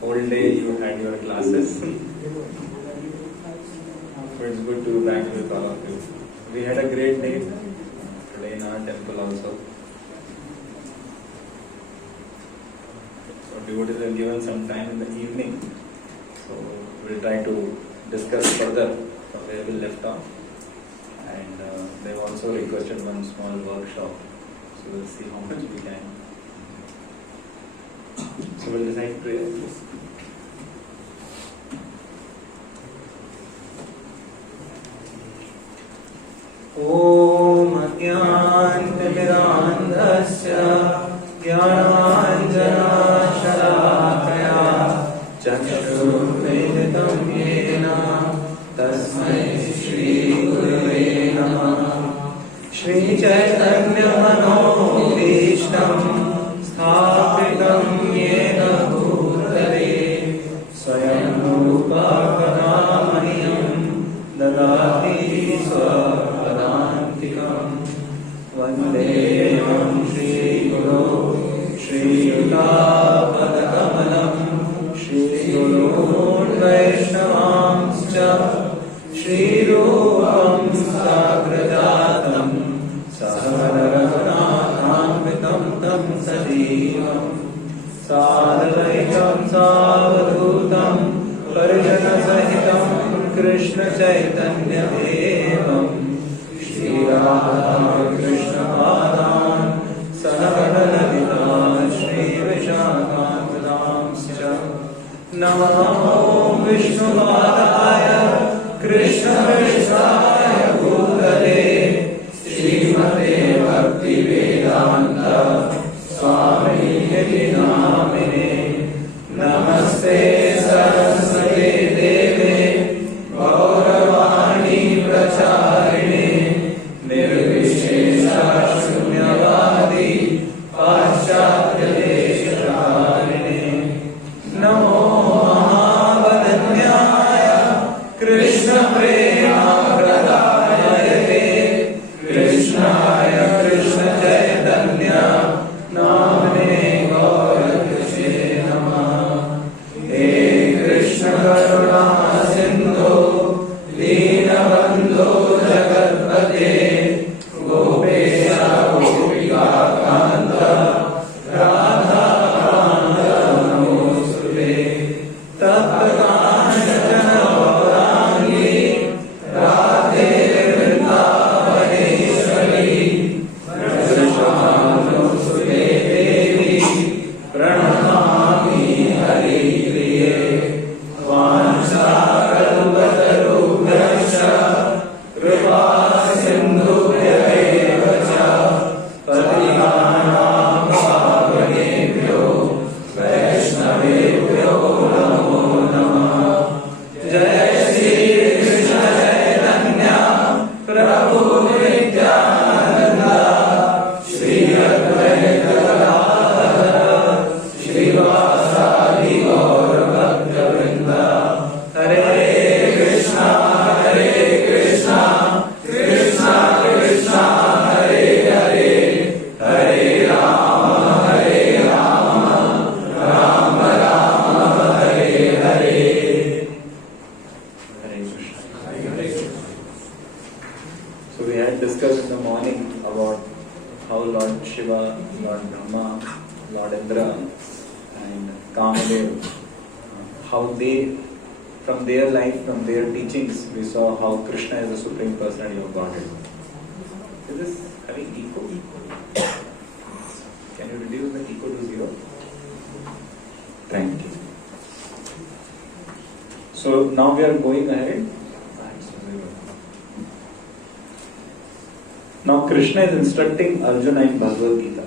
Whole day you had your classes. It's good to be back with all of you. We had a great day today in our temple also. So devotees have given some time in the evening. So we'll try to discuss further from where we left off. And they've also requested one small workshop. So we'll see how much we can. So we'll recite prayer, please. ॐ अज्ञानतिमिरान्धस्य ज्ञानाञ्जनशलाकया चक्षुर्मिलितं येन तस्मै श्रीगुरवे नमः। श्रीचैतन्यमनोभीष्टं स्थापितं येन भूतले स्वयं रूपा कदा मह्यं ददाति वन्देऽहं श्रीगुरो श्रीयुतापदकमलं श्रीगुरून् वैष्णवांश्च श्रीरूपं साग्रजातं सहगणरघुनाथान्वितं तं सजीवं साद्वैतं सावधूतं परिजनसहितं कृष्णचैतन्यदेवं श्रीराधाकृष्णपादान् सहगणललिता श्रीविशाखान्वितांश्च नमो विष्णुपादाय कृष्णप्रेष्ठाय भूतले श्रीमते भक्तिवेदान्त स्वामिनिधि नामिने नमस्ते सरस्वते देवे गौरवाणी प्रचारिणे निर्विशेषशून्यवादी पाश्चात्यदेशकारिणे नमो महावदन्याय कृष्णप्रेमाप्रदायते कृष्णाय कृष्णचैतन्य नाम्ने गौरकृष्णे नमः। हे कृष्ण करुणा सिन्धो दीनबन्धो जगत्पते गोपेश गोपिकान्त राधाकान्त नमोऽस्तुते। तप्तकाञ्चन गौराङ्गी राधे वृन्दावनेश्वरी वृषभानुसुते देवी प्रणमामि हरिप्रिये। वाञ्छाकल्पतरुभ्यश्च कृपा सिन्धुभ्यैव च पतितानां पावनेभ्यो वैष्णवेभ्यो नमो नमः। जय श्री कृष्ण चैतन्य प्रभु नित्यानन्द श्री अद्वैत गदाधर श्रीवासादि गौर भक्तवृन्द। हरे Krishna Krishna Krishna Krishna Hare Hare Hare Ram Ram Ram Hare Hare. Hare Krishna. So we had discussed in the morning about how Lord Shiva, Lord Brahma, Lord Indra and Kamadev, how they, from their life, from their teachings, we saw how Krishna is the Supreme Personality of Godhead. Is this having echo? Can you reduce the echo to 0? Thank you. So now we are going ahead. Now Krishna is instructing Arjuna in Bhagavad Gita.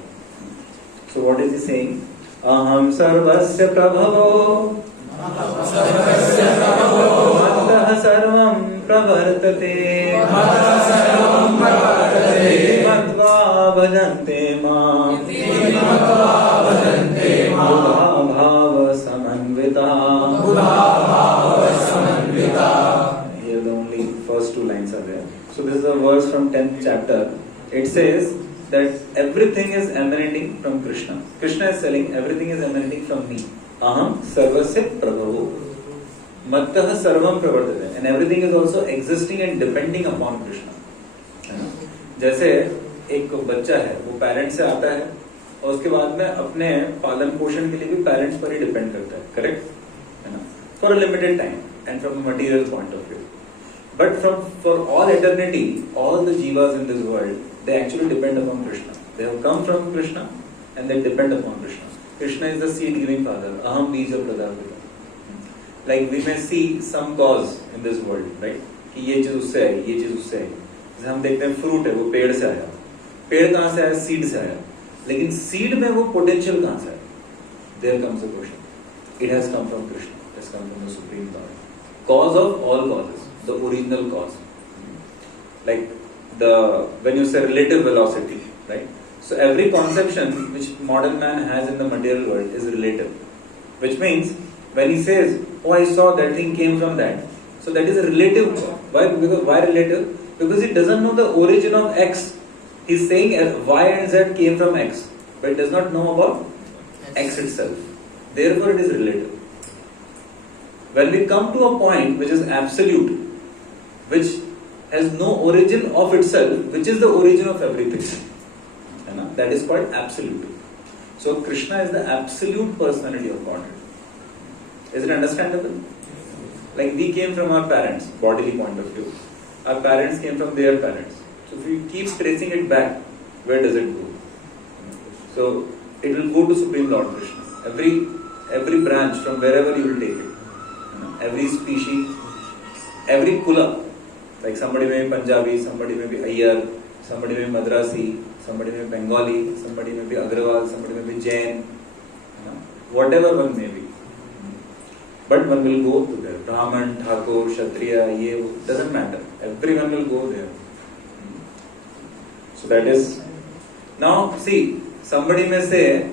So what is he saying? Aham sarvasya prabhavo mattah sarvam pravartate matva bhajante maam buddha bhava samanvita. Here the only first two lines are there. So this is a verse from 10th chapter. It says that everything is emanating from Krishna. Krishna is telling everything is emanating from me. Aham sarvasya prabhavo. Mattah sarvam pravartate, and everything is also existing and depending upon Krishna. है ना? जैसे एक बच्चा है, वो parents से आता है और उसके बाद में अपने पालन पोषण के लिए भी पेरेंट्स पर ही डिपेंड करता है, करेक्ट है ना, for a limited time and from a material point of view. But for all eternity, all the जीवास in this world, they actually depend upon Krishna. They have come from Krishna and they depend upon Krishna. Krishna is the seed giving father. Aham bija pradavita. Like we may see some cause in this world, right? कि ये चीज उससे आई, ये चीज उससे आई. जैसे हम देखते हैं फ्रूट है, वो पेड़ से आया. पेड़ कहाँ से आया? सीड से आया. लेकिन सीड में वो पोटेंशियल कहाँ से आया? There comes the question. It has come from Krishna. It has come from the Supreme Lord. Cause of all causes, the original cause. Like when you say relative velocity, right? So every conception which modern man has in the material world is relative, which means when he says, "Oh, I saw that thing came from that," so that is a relative. Why? Because why relative? Because he doesn't know the origin of X. He's saying Y and Z came from X, but he does not know about X itself. Therefore, it is relative. When we come to a point which is absolute, which has no origin of itself, which is the origin of everything, that is called absolute. So Krishna is the absolute personality of Godhead. Is it understandable? Like we came from our parents, bodily point of view. Our parents came from their parents. So if we keep tracing it back, where does it go? So it will go to Supreme Lord Krishna. Every branch from wherever you will take it, every species, every kula. Like somebody may be Punjabi, somebody may be Iyer, somebody may be Madrasi, somebody may be Bengali, somebody may be Agrawal, somebody may be Jain, whatever one may be. But one will go to there. Brahman, Thakur, Kshatriya, doesn't matter. Everyone will go there. So that is. Now see, somebody may say,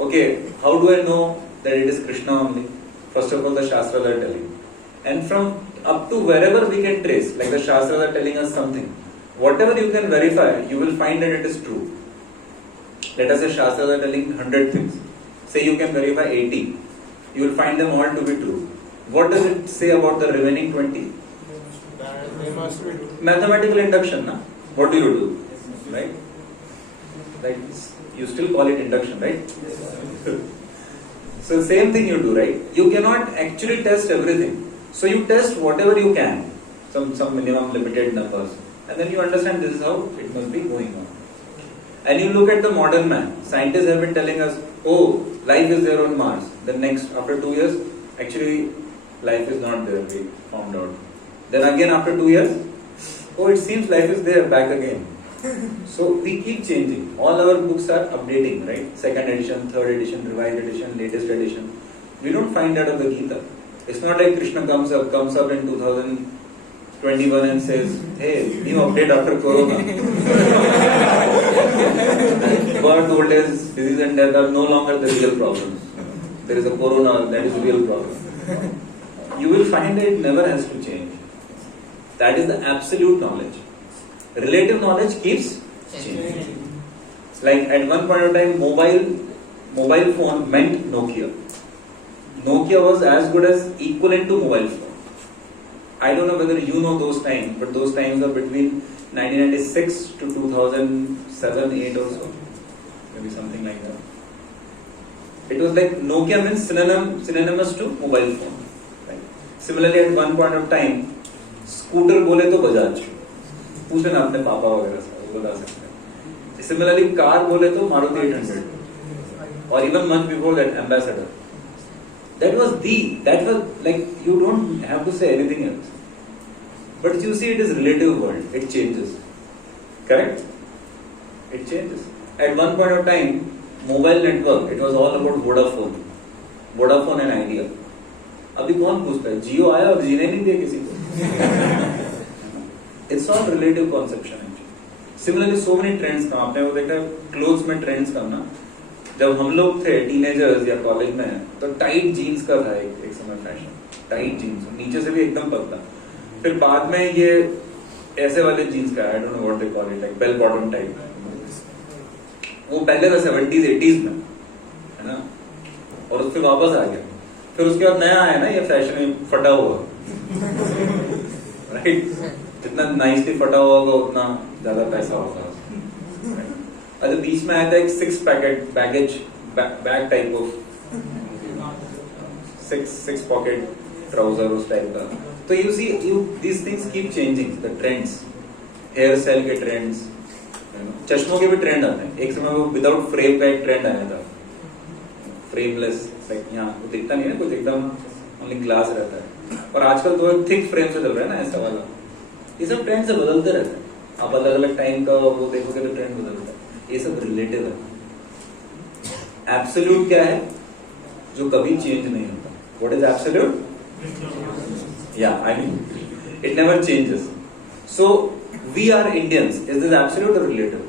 okay, how do I know that it is Krishna only? First of all, the Shastras are telling. And from up to wherever we can trace, like the Shastras are telling us something, whatever you can verify, you will find that it is true. Let us say Shastras are telling 100 things. Say you can verify 80. You will find them all to be true. What does it say about the remaining 20? They must be true. Mathematical induction, na? What do you do? Right? Like, you still call it induction, right? So same thing you do, right? You cannot actually test everything. So you test whatever you can, some minimum limited numbers, and then you understand this is how it must be going on. And you look at the modern man. Scientists have been telling us, oh, life is there on Mars. Then after 2 years, actually life is not there, we found out. Then again after 2 years, oh, it seems life is there, back again. So we keep changing. All our books are updating, right? Second edition, third edition, revised edition, latest edition. We don't find that of the Gita. It's not like Krishna comes up in 2021 and says, hey, new update after Corona. God old age, disease and death are no longer the real problems. There is a Corona, that is the real problem. You will find that it never has to change. That is the absolute knowledge. Relative knowledge keeps changing. Like at one point of time, mobile phone meant Nokia. Nokia was as good as equivalent to mobile phone. I don't know whether you know those times, but those times are between 1996 to 2007, 8 or so. Maybe something like that. It was like Nokia means synonymous to mobile phone. Right? Similarly, at one point of time, scooter बोले तो बजाज. पूछ लेना अपने पापा वगैरह से, वो बता सकते हैं. Similarly, car बोले तो Maruti 800. Or even much before that, Ambassador. That was like, you don't have to say anything else. But you see, it is relative world. It changes. Correct? It changes. At one point of time, mobile network, it was all about Vodafone and Idea. अभी कौन पूछता है? जियो आया और जीने नहीं दिया किसी को. It's all relative conception actually. Similarly, so many trends का आपने वो देखा clothes में trends का ना. जब हम लोग थे टीनेजर्स या कॉलेज में तो टाइट जीन्स का था एक समय फैशन. टाइट जीन्स नीचे से भी एकदम पतला. फिर बाद में ये ऐसे वाले जीन्स का, I don't know what they call it, like bell bottom type. वो पहले था 70s 80s में, है ना, और उससे वापस आ गया. फिर उसके बाद नया आया ना ये फैशन में फटा हुआ, राइट? जितना नाइसली फटा हुआ होगा उतना ज्यादा पैसा होगा। अच्छा, बीच में आया था एक 6 packet baggage bag type of 6 pocket trouser उस टाइप का। तो you see these things keep changing, the trends, hair style के ट्रेंड्स, चश्मों के भी ट्रेंड आते हैं। एक समय वो विदाउट फ्रेम का एक ट्रेंड आया था, फ्रेमलेस, लाइक यहाँ वो दिखता नहीं है कुछ, एकदम ओनली ग्लास रहता है। और आजकल तो थिक फ्रेम से चल रहा है ना ऐसा वाला। ये सब ट्रेंड से बदलते रहते हैं, आप अलग अलग टाइम का वो देखोगे तो ट्रेंड बदलता है। ये सब रिलेटिव है। एब्सोल्यूट क्या है? जो कभी चेंज नहीं होता। What is absolute? या I mean it never changes. So we are Indians, is this absolute और relative?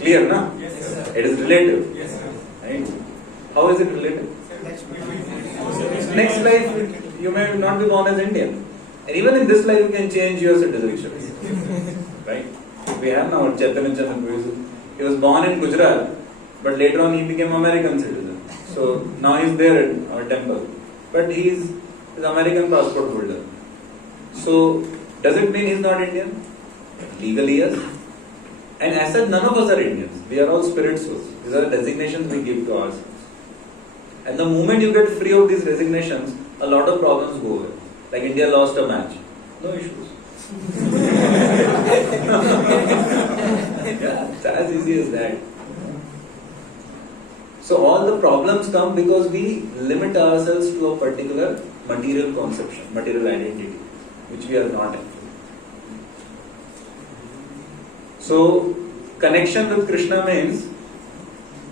Clear, na? It is relative. Right? How is it relative? Next life, you may not be born as Indian. And even in this life, you can change your citizenship. Right? We have now Chaitanya Chandra. He was born in Gujarat, but later on he became American citizen. So now he's there in our temple. But he's American passport holder. So does it mean he's not Indian? Legally, yes. And as such, none of us are Indians. We are all spirit souls. These are the designations we give to ourselves. And the moment you get free of these designations, a lot of problems go away. Like India lost a match. No issues. Yeah, it's as easy as that. So all the problems come because we limit ourselves to a particular material conception, material identity, which we are not in. So, connection with Krishna means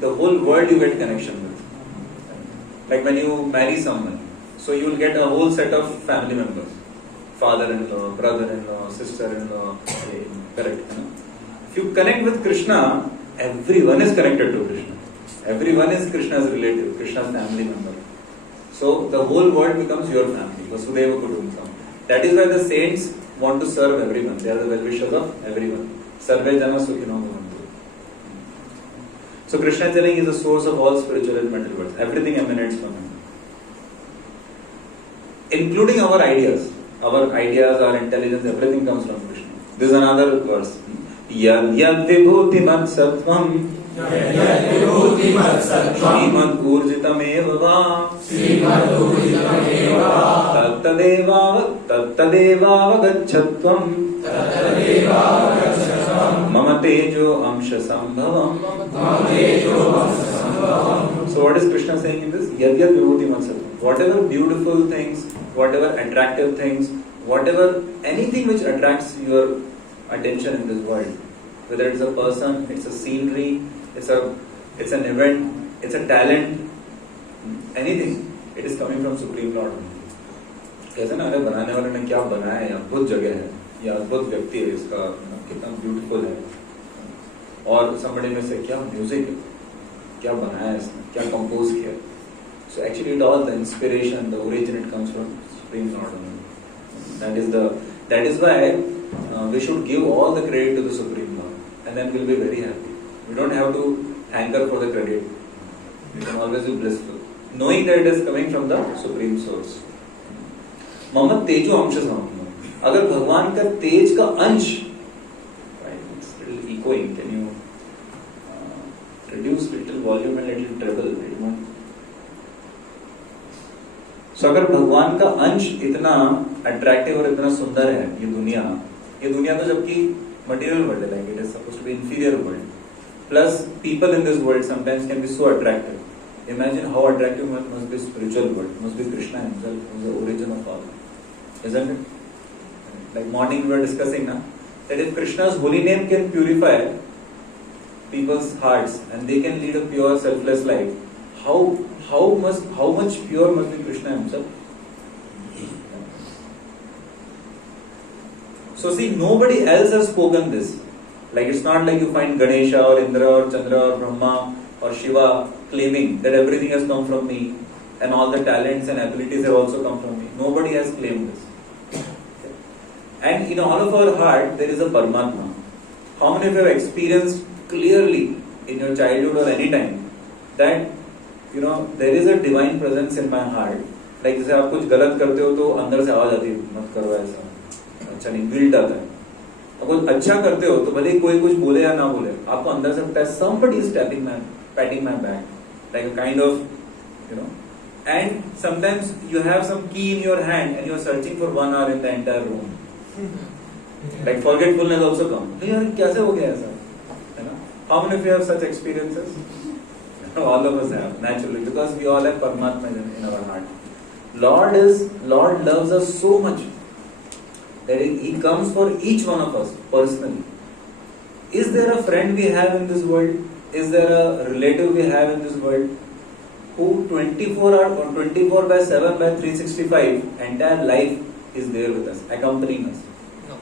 the whole world you get connection with. Like when you marry someone, so you will get a whole set of family members. Father-in-law, brother-in-law, sister-in-law, correct. If you connect with Krishna, everyone is connected to Krishna. Everyone is Krishna's relative, Krishna's family member. So, the whole world becomes your family. Vasudeva Kutumbakam. That is why the saints want to serve everyone. They are the well-wishers of everyone. Sarve jana sukhino bhavantu. So Krishna is telling he is the source of all spiritual and material worlds. Everything emanates from him. Including our ideas. Our ideas, our intelligence, everything comes from Krishna. This is another verse. Yad yad vibhuti mat sattvam Srimad urjitameva va Tattadeva gachatvam Mama tejo amsha sambhavam. So what is Krishna saying in this? Yad yad vibhuti mat sattvam. Whatever beautiful things, whatever attractive things, whatever, anything which attracts your attention in this world, whether it's a person, it's a scenery, it's an event, it's a talent, anything, it is coming from Supreme Lord. कैसे ना, अरे बनाने वाले ने क्या बनाया है, अद्भुत जगह है, ये अद्भुत व्यक्ति है, इसका कितना ब्यूटीफुल है, और somebody में से क्या म्यूजिक है, क्या बनाया है इसने, क्या कंपोज किया. So actually it all, the inspiration, the origin, it comes from Supreme Lord. That is why we should give all the credit to the Supreme Lord, and then we'll be very happy. We don't have to hanker for the credit. We can always be blissful, knowing that it is coming from the Supreme Source. Mama tejo amsha samapno. अगर भगवान का तेज का अंश, right, it's little echoing. Can you reduce little volume and little treble? So अगर भगवान का अंश इतना अट्रैक्टिव और इतना सुंदर है, ये दुनिया तो जबकि मटेरियल वर्ल्ड है, like it is supposed to be inferior world. Plus people in this world sometimes can be so attractive. Imagine how attractive must be spiritual world, must be Krishna himself, who is the origin of all. Isn't it? Like morning we were discussing now, that if Krishna's holy name can purify people's hearts and they can lead a pure selfless life, how much pure must be Krishna himself? So see, nobody else has spoken this. Like it's not like you find Ganesha or Indra or Chandra or Brahma or Shiva claiming that everything has come from me and all the talents and abilities have also come from me. Nobody has claimed this. And in all of our heart there is a Paramatma. How many of you have experienced clearly in your childhood or any time, that there is a divine presence in my heart. Like जैसे आप कुछ गलत करते हो तो अंदर से आवाज आती है मत करो ऐसा, अच्छा नहीं, गिल्ट आता है. आप कुछ अच्छा करते हो तो भले ही कोई कुछ बोले या ना बोले, आपको अंदर से लगता है somebody is patting my back, like a kind of, and sometimes you have some key in your hand and you are searching for 1 hour in the entire room. Like forgetfulness also comes. यार कैसे हो गया ऐसा, है ना? How many of you have such experiences? All of us have, naturally, because we all have Paramatma in our heart. Lord loves us so much that He comes for each one of us personally. Is there a friend we have in this world? Is there a relative we have in this world who 24 hours or 24 by 7 by 365 entire life is there with us, accompanying us? No.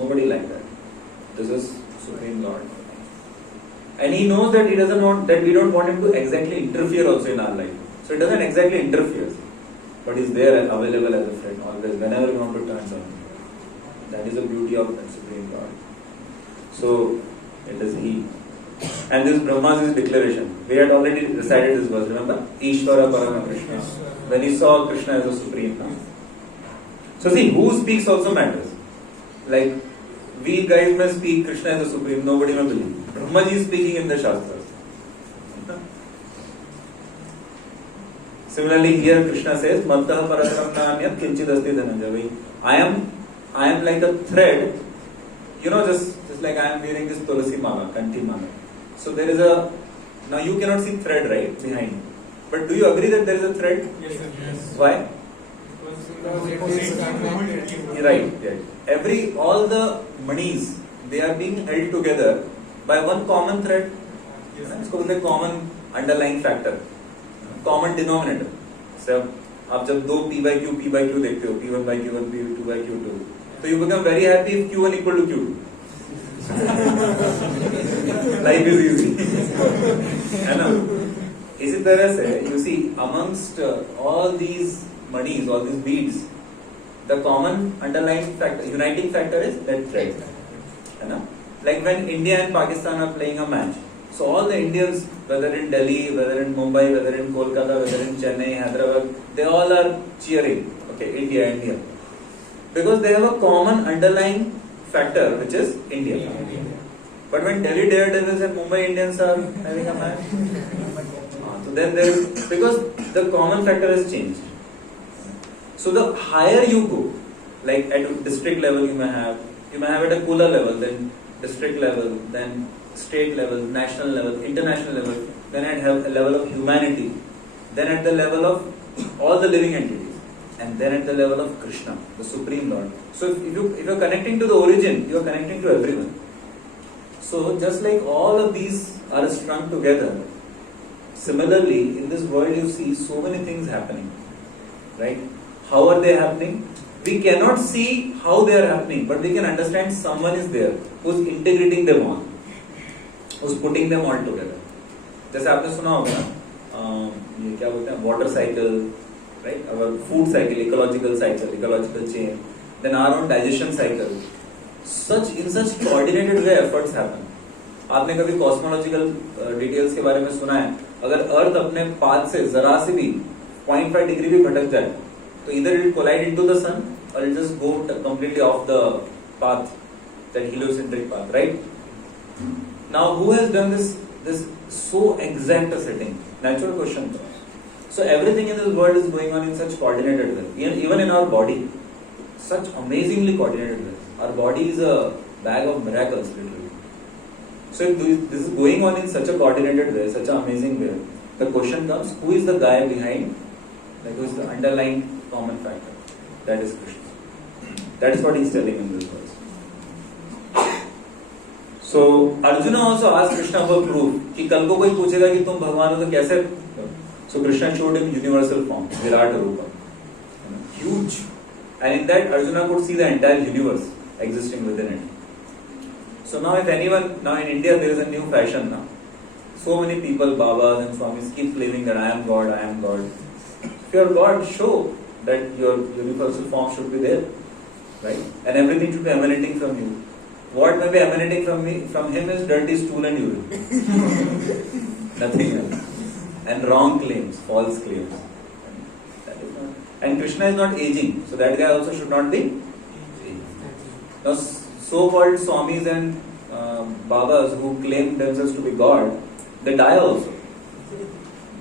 Nobody like that. This is Supreme Lord. And He knows that He doesn't want, that we don't want Him to exactly interfere also in our life. So He doesn't exactly interfere. But He's there and available as a friend always, whenever we want to turn something. That is the beauty of that Supreme Lord. So, it is He. And this Brahma's declaration. We had already recited this verse, remember? Ishvara Parama Krishna. When he saw Krishna as a Supreme. So see, who speaks also matters. Like, we guys may speak Krishna as a Supreme, nobody may believe. Brahmaji is speaking in the Shastras. Similarly, here Krishna says, Mattah Parakramnanyat Kinchid Asti Dhananjaya. I am like a thread, just like I am wearing this Tulasi Mala, Kanti Mala. So there is now you cannot see thread right behind. But do you agree that there is a thread? Yes. Why? Right. All the manis, they are being held together by one common thread. It's called the common underlying factor, common denominator. So, आप जब दो P by Q देखते हो, P1 by Q1, P2 by Q2, तो you become very happy if Q1 equal to Q2. Life is easy. है ना? इसी तरह से, you see, amongst all these manis, all these beads, the common underlying factor, uniting factor is that thread. है ना? Like when India and Pakistan are playing a match, so all the Indians, whether in Delhi, whether in Mumbai, whether in Kolkata, whether in Chennai, Hyderabad, they all are cheering. Okay, India. Because they have a common underlying factor, which is India. But when Delhi Daredevils and Mumbai Indians are having a match, so then there is, because the common factor has changed. So the higher you go, like at district level you may have at a cooler level, then district level, then state level, national level, international level, then at a level of humanity, then at the level of all the living entities, and then at the level of Krishna, the Supreme Lord. So if you are connecting to the origin, you are connecting to everyone. So just like all of these are strung together, similarly in this world you see so many things happening, right? How are they happening? We cannot see how they are happening, but we can understand someone is there who is integrating them all, who is putting them all together. जैसे आपने सुना होगा ना, ये क्या बोलते हैं, water cycle, right? Our food cycle, ecological chain, then our own digestion cycle. In such coordinated way efforts happen. आपने कभी cosmological details के बारे में सुना है? अगर Earth अपने path से जरा से भी 0.5 degree भी भटक जाए, तो either it will collide into the sun or it just go completely off the path, that heliocentric path, right? Now, who has done this so exact a setting? Natural question. So everything in this world is going on in such coordinated way. Even in our body, such amazingly coordinated way. Our body is a bag of miracles, literally. So if this is going on in such a coordinated way, such an amazing way, the question comes, who is the guy behind? Like who is the underlying common factor? That is Krishna. That is what he is telling in this verse. So Arjuna also asked Krishna for proof कि कल को कोई पूछेगा कि तुम भगवान हो तो कैसे? So Krishna showed him universal form, Virat Rupa, huge, and in that Arjuna could see the entire universe existing within it. So now if anyone, now in India there is a new fashion now. So many people, Babas and Swamis keep claiming that I am God. If you are God, show that your universal form should be there, right? And everything should be emanating from you. what may be emanating from him is dirty stool and urine. Nothing else. And wrong claims, false claims. That is not. And Krishna is not aging, so that guy also should not be aging. Now, so-called Swamis and Babas who claim themselves to be God, they die also.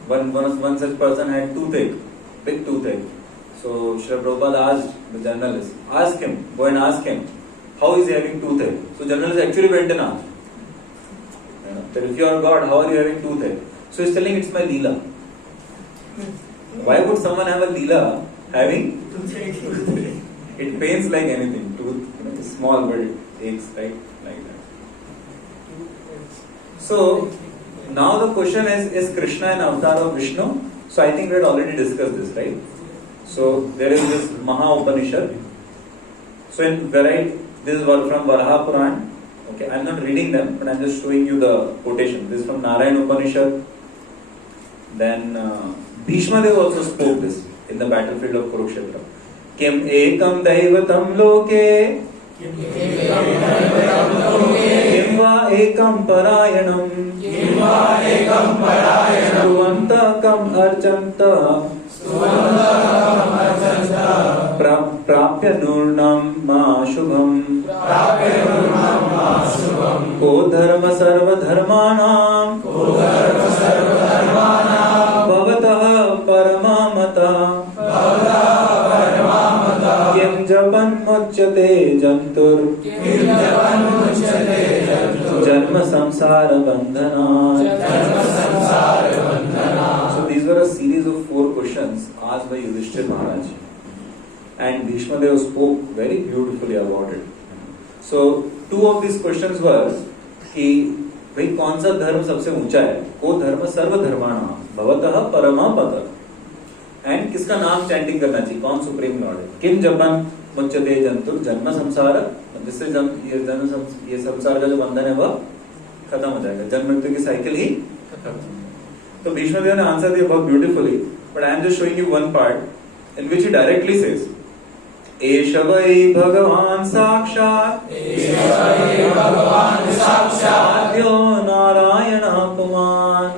One such person had toothache, big toothache. So Srila Prabhupada asked the journalist, go and ask him, how is he having toothache? So journalist actually went and asked. That if you are God, how are you having toothache? So he's telling it's my Leela. Why would someone have a Leela having toothache? It pains like anything. Tooth, it's small but it aches, right? Like that. So now the question is Krishna an avatar of Vishnu? So I think we had already discussed this, right? So there is this Maha Upanishad. So in variety, this is from Varaha Puran. Okay, I am not reading them, but I am just showing you the quotation. This is from Narayana Upanishad. Then Bhishma Dev also spoke this in the battlefield of Kurukshetra. Kim ekam daivatam loke Kim va ekam parayanam Stuvanta kam archanta Prapya nurnam ma shubham Ko dharma sarva dharmanam Bhavatah paramamata Kim japan muchyate jantur Janma samsara bandhana. So these were a series of 4 questions asked by Yudhishthir Maharaj. And Bhishma Dev spoke very beautifully about it. So 2 of these questions were कि भाई कौन सा धर्म सबसे ऊंचा है? को धर्म सर्व धर्माणां भवतः परमापद. एंड किसका नाम चैंटिंग करना चाहिए? कौन सुप्रीम लॉर्ड है? किम जपन मुच्यते जंतु जन्म संसार, जिससे ये संसार का जो बंधन है वह खत्म हो जाएगा, जन्म मृत्यु की साइकिल ही खत्म. तो भीष्म देव ने आंसर दिया बहुत beautifully, but I am just showing you one part in which he directly says एष वै भगवान साक्षात् आद्यो नारायण पुमान्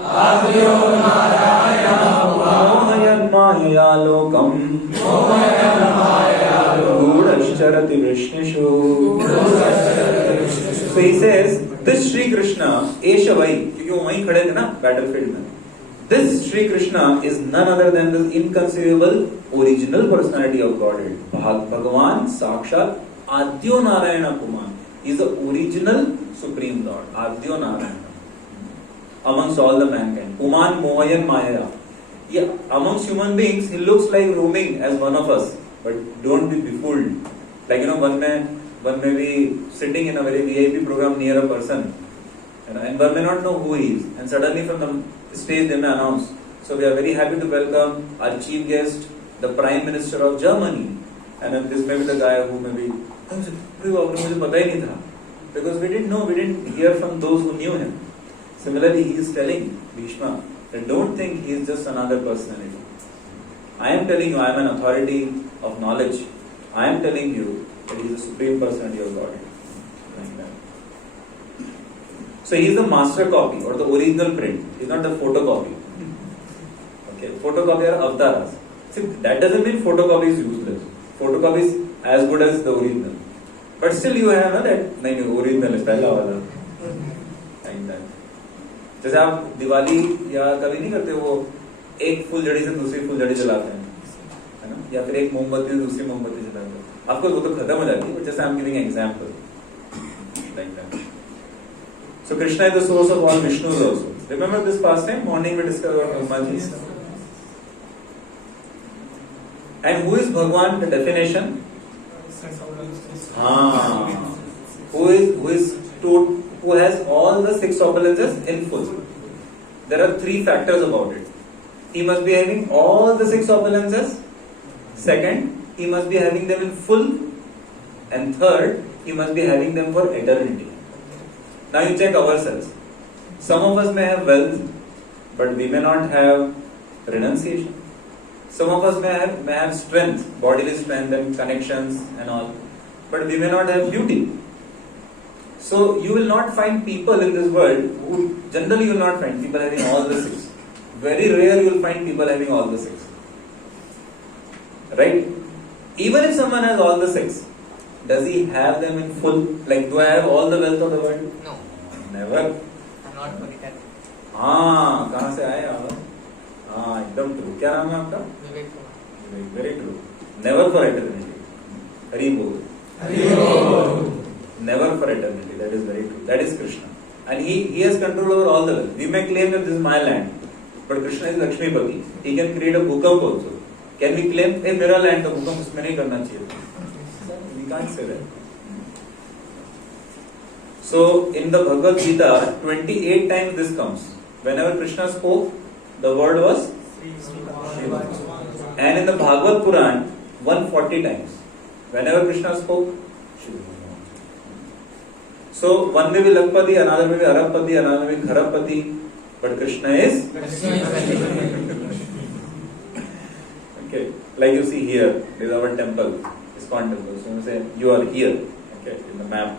मोहयन्मायया लोकम् गूढश्चरति वृष्णिषु. So he says, this Shri Krishna, Esha Vai, क्योंकि वो वहीं खड़े थे ना बैटलफील्ड में. This Shri Krishna is none other than the inconceivable original personality of Godhead. Bhagavan Sakshat Adyo Narayana Puman. He is the original Supreme Lord. Adyo Narayana. Amongst all the mankind. Puman Mohayan Maya. Yeah, amongst human beings, he looks like roaming as one of us. But don't be befooled. Like one may be sitting in a very VIP program near a person. And one may not know who he is. And suddenly from the stage they may announce. So we are very happy to welcome our chief guest, the Prime Minister of Germany. And then this may be the guy who may be, because we didn't know, we didn't hear from those who knew him. Similarly, he is telling Bhishma that don't think he is just another personality. I am telling you, I am an authority of knowledge. I am telling you that he is the Supreme Personality of God. Like that. So he is the master copy or the original print. He is not the photocopy. Okay, photocopy are avatars. See, that doesn't mean photocopy is useless. Photocopy is as good as the original. But still you have that, no, original is पहला वाला. Like that. जैसे आप दिवाली या कभी नहीं करते वो एक फुलझड़ी से दूसरी फुलझड़ी जलाते हैं, है ना? या फिर एक मोमबत्ती से दूसरी मोमबत्ती जलाते हैं. आपको वो तो खत्म हो जाती है, but just I am giving an example. Like that. So Krishna is the source of all Vishnus also. Remember this past time? Morning we discussed about Brahmaji. And who is Bhagwan? The definition? Who has all the 6 opulences in full. There are 3 factors about it. He must be having all the 6 opulences. Second, he must be having them in full. And third, he must be having them for eternity. Now you check ourselves. Some of us may have wealth, but we may not have renunciation. Some of us may have strength, bodily strength and connections and all, but we may not have beauty. So you will not find people in this world who, generally you will not find people having all the six. Very rare you will find people having all the six. Right? Even if someone has all the six, does he have them in full? Like, do I have all the wealth of the world? No. Never. I'm not for it. हाँ, कहाँ से आए आप? हाँ, एकदम true. क्या नाम है आपका? Vivek Kumar. Very true. Never for eternity. Hari bol. Hari Bol. Never for eternity. That is very true. That is Krishna. And he has control over all the wealth. We may claim that this is my land, but Krishna is Lakshmipati. He can create a bhukam also. Can we claim, hey, मेरा land तो भूकंप इसमें नहीं करना चाहिए? We can't say that. So in the Bhagavad Gita, 28 times this comes. Whenever Krishna spoke, the word was Shiva. And in the Bhagavad Puran, 140 times. Whenever Krishna spoke, Shiva. So one may be Lakpati, another may be Arabpati, another may be Kharapati, but Krishna is. Okay, like you see here, this is our temple, ISKCON temple. So you say you are here, okay, in the map.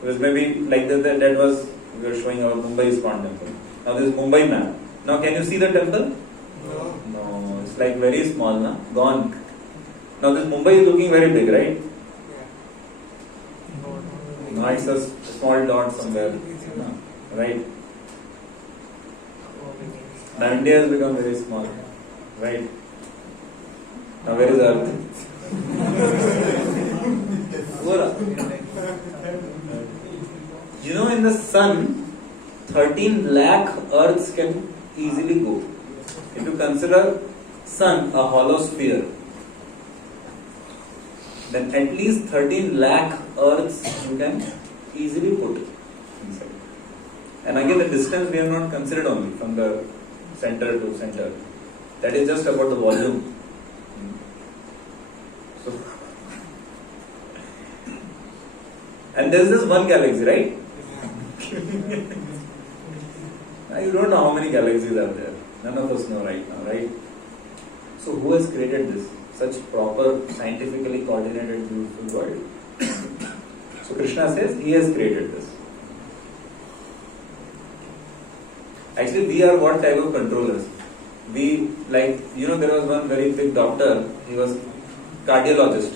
Because maybe like that was, we were showing our Mumbai ISKCON temple. Now this is Mumbai map. Now can you see the temple? No. No, it's like very small, na? Gone. Now this Mumbai is looking very big, right? Yeah. Now it's a small dot somewhere, right? Now India has become very small, right? Now where is Earth? You know, in the sun, 13 lakh Earths can easily go. If you consider sun a hollow sphere, then at least 13 lakh Earths you can easily put inside. And again, the distance we have not considered only from the center to center. That is just about the volume. So, and there is this one galaxy, right? Now you don't know how many galaxies are there. None of us know right now, right? So who has created this? Such proper, scientifically coordinated, beautiful world. So Krishna says he has created this. Actually, we are what type of controllers? We, like, you know, there was one very big doctor, he was cardiologist,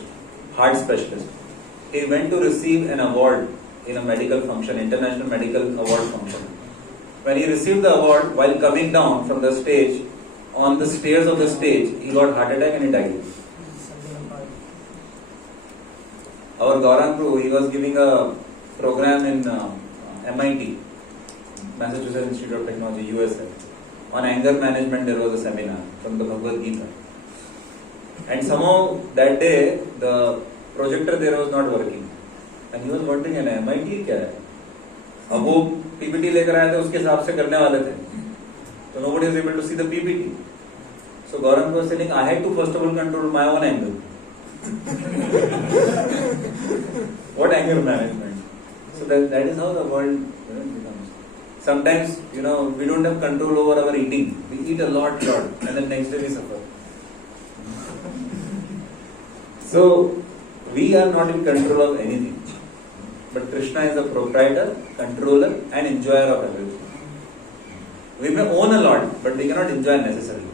heart specialist. He went to receive an award in a medical function, international medical award function. When he received the award, while coming down from the stage, on the stairs of the stage, he got heart attack and he died. Our Gaurang Prabhu, he was giving a program in MIT, Massachusetts Institute of Technology, USA. On anger management, there was a seminar from the Bhagavad Gita. And somehow that day, the projector there was not working. And he was wondering, MIT क्या है? अब वो PPT लेकर आए थे, उसके हिसाब से करने वाले थे. So nobody was able to see the PPT. So Gaurang was saying, I had to first of all control my own anger. What anger management? So that is how the world becomes. Sometimes, we don't have control over our eating. We eat a lot, and then next day we suffer. So, we are not in control of anything. But Krishna is a proprietor, controller, and enjoyer of everything. We may own a lot, but we cannot enjoy necessarily.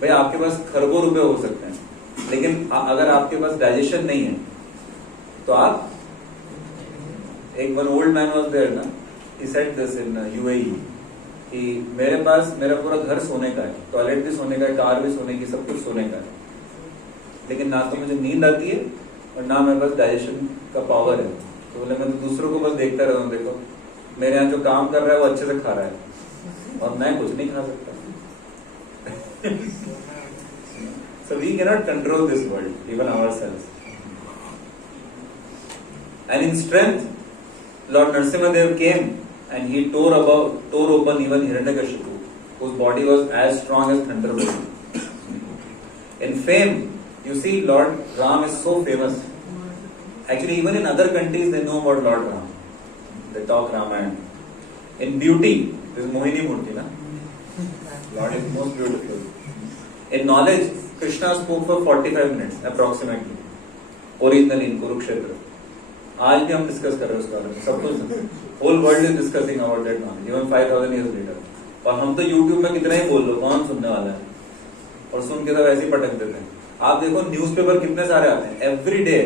भाई आपके पास खरबों रुपए हो सकते हैं, लेकिन अगर आपके पास डाइजेशन नहीं है, तो आप एक one old man was there ना, he said this in UAE कि मेरा पूरा घर सोने का है, टॉयलेट भी सोने का है, कार भी सोने की, सब कुछ सोने का है, लेकिन ना तो मुझे नींद आती है और ना मेरे पास डाइजेशन का पावर है. तो बोले मैं तो दूसरों को बस देखता रहता हूँ, देखो मेरे यहाँ जो काम कर रहा है वो अच्छे से खा रहा है और मैं कुछ नहीं खा सकता. So we cannot control this world, even ourselves. And in strength, Lord Narasimhadev came and he tore open even Hiranyakashipu, whose body was as strong as thunderbolt. In fame, you see, Lord Ram is so famous. Actually, even in other countries, they know about Lord Ram. They talk Ramayana. In beauty, this is Mohini Murti, na? Lord is most beautiful. In knowledge, Krishna spoke for 45 minutes approximately, originally in Kurukshetra. आज भी हम discuss कर रहे हैं उसके बारे में, सब कुछ whole world is discussing about that knowledge even 5000 years later. और हम तो YouTube में कितना ही बोल लो, कौन सुनने वाला है, और सुन के तो वैसे ही पटक देते हैं. आप देखो न्यूज़पेपर कितने सारे आते हैं every day.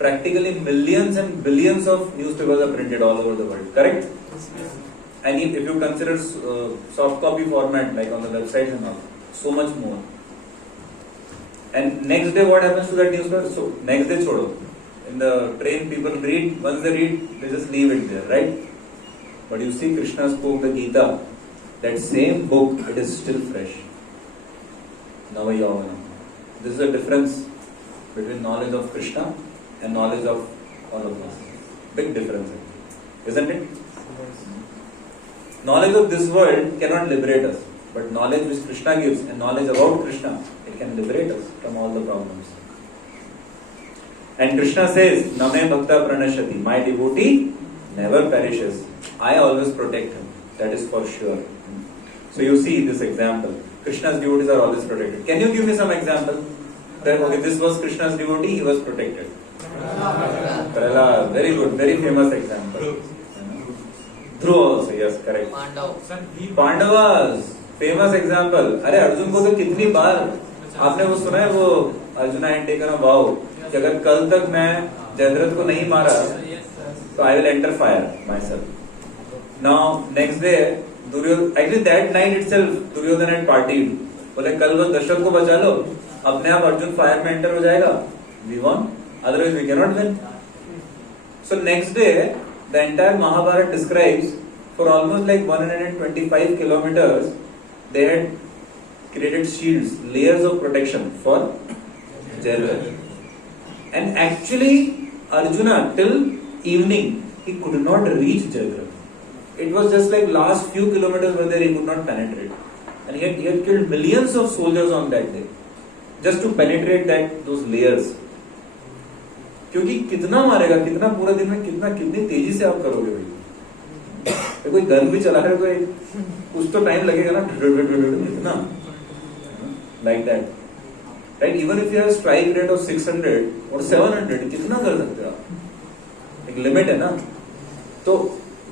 Practically millions and billions of newspapers are printed all over the world, correct? And if you consider soft copy format like on the websites and all, so much more. And next day what happens to that newspaper? So next day chodo. In the train people read, once they read, they just leave it there, right? But you see Krishna spoke the Gita, that same book, it is still fresh. Navayavana. This is the difference between knowledge of Krishna and knowledge of all of us. Big difference, isn't it? Knowledge of this world cannot liberate us, but knowledge which Krishna gives and knowledge about Krishna, it can liberate us from all the problems. And Krishna says, Name Bhakta Pranashati, my devotee never perishes. I always protect him. That is for sure. So you see this example. Krishna's devotees are always protected. Can you give me some example? That okay, this was Krishna's devotee, he was protected. Prahlad, very good, very famous example. Dhruv also, yes, correct. Pandavas, famous example. अरे अर्जुन को तो कितनी बार आपने वो सुना है, वो Arjun had taken a vow कि अगर कल तक मैं जयद्रथ को नहीं मारा तो I will enter fire myself. Now next day Duryodhan, actually that night itself Duryodhan had partied. बोले कल वो दशरथ को बचा लो, अपने आप अर्जुन फायर में एंटर हो जाएगा, we won. Otherwise we cannot win. So next day, the entire Mahabharata describes for almost like 125 kilometers, they had created shields, layers of protection for Jayadratha. And actually, Arjuna till evening, he could not reach Jayadratha. It was just like last few kilometers were there, he could not penetrate. And he had killed millions of soldiers on that day, just to penetrate those layers. क्योंकि कितना मारेगा, कितना पूरा दिन में कितनी तेजी से आप करोगे भाई. कोई गन भी चला रहा है, कोई कुछ तो टाइम लगेगा ना, कितना like that, right? Even if you have strike rate of 600 और 700, कितना कर सकते हो आप? एक लिमिट है ना. तो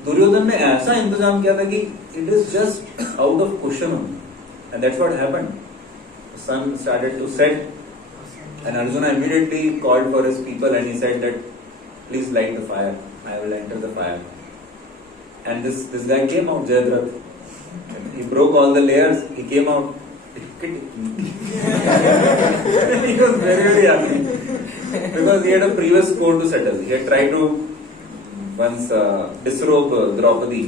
दुर्योधन ने ऐसा इंतजाम किया था कि it is just out of question, and that's what happened. Sun started to set. And Arjuna immediately called for his people and he said that, please light the fire, I will enter the fire. And this guy came out, Jayadratha. He broke all the layers, he came out. He was very, very happy. Because he had a previous score to settle. He had tried to once disrobe Draupadi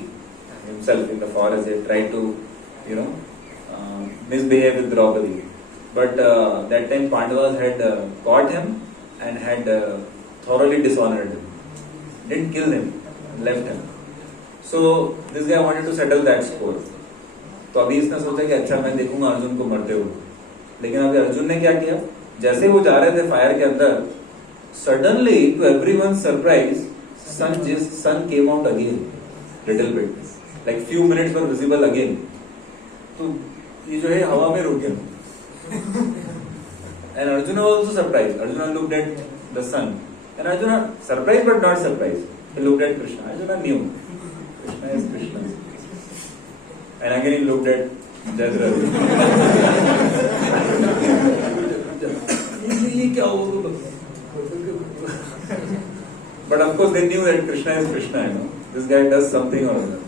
himself in the forest. He had tried to, misbehave with Draupadi. But that time Pandavas had caught him and had thoroughly dishonored him. Didn't kill him, left him. So this guy wanted to settle that score. तो अभी इसने सोचा कि अच्छा मैं देखूंगा अर्जुन को मरते हुए. लेकिन अभी अर्जुन ने क्या किया, जैसे वो जा रहे थे फायर के अंदर, suddenly to everyone's surprise, sun came out again, little bit, like few minutes were visible again. तो ये जो है हवा में रुक गया. And Arjuna was also surprised. Arjuna looked at the sun. And Arjuna, surprised but not surprised, he looked at Krishna. Arjuna knew Krishna is Krishna. And again he looked at Jayadratha. But of course they knew that Krishna is Krishna, This guy does something or other.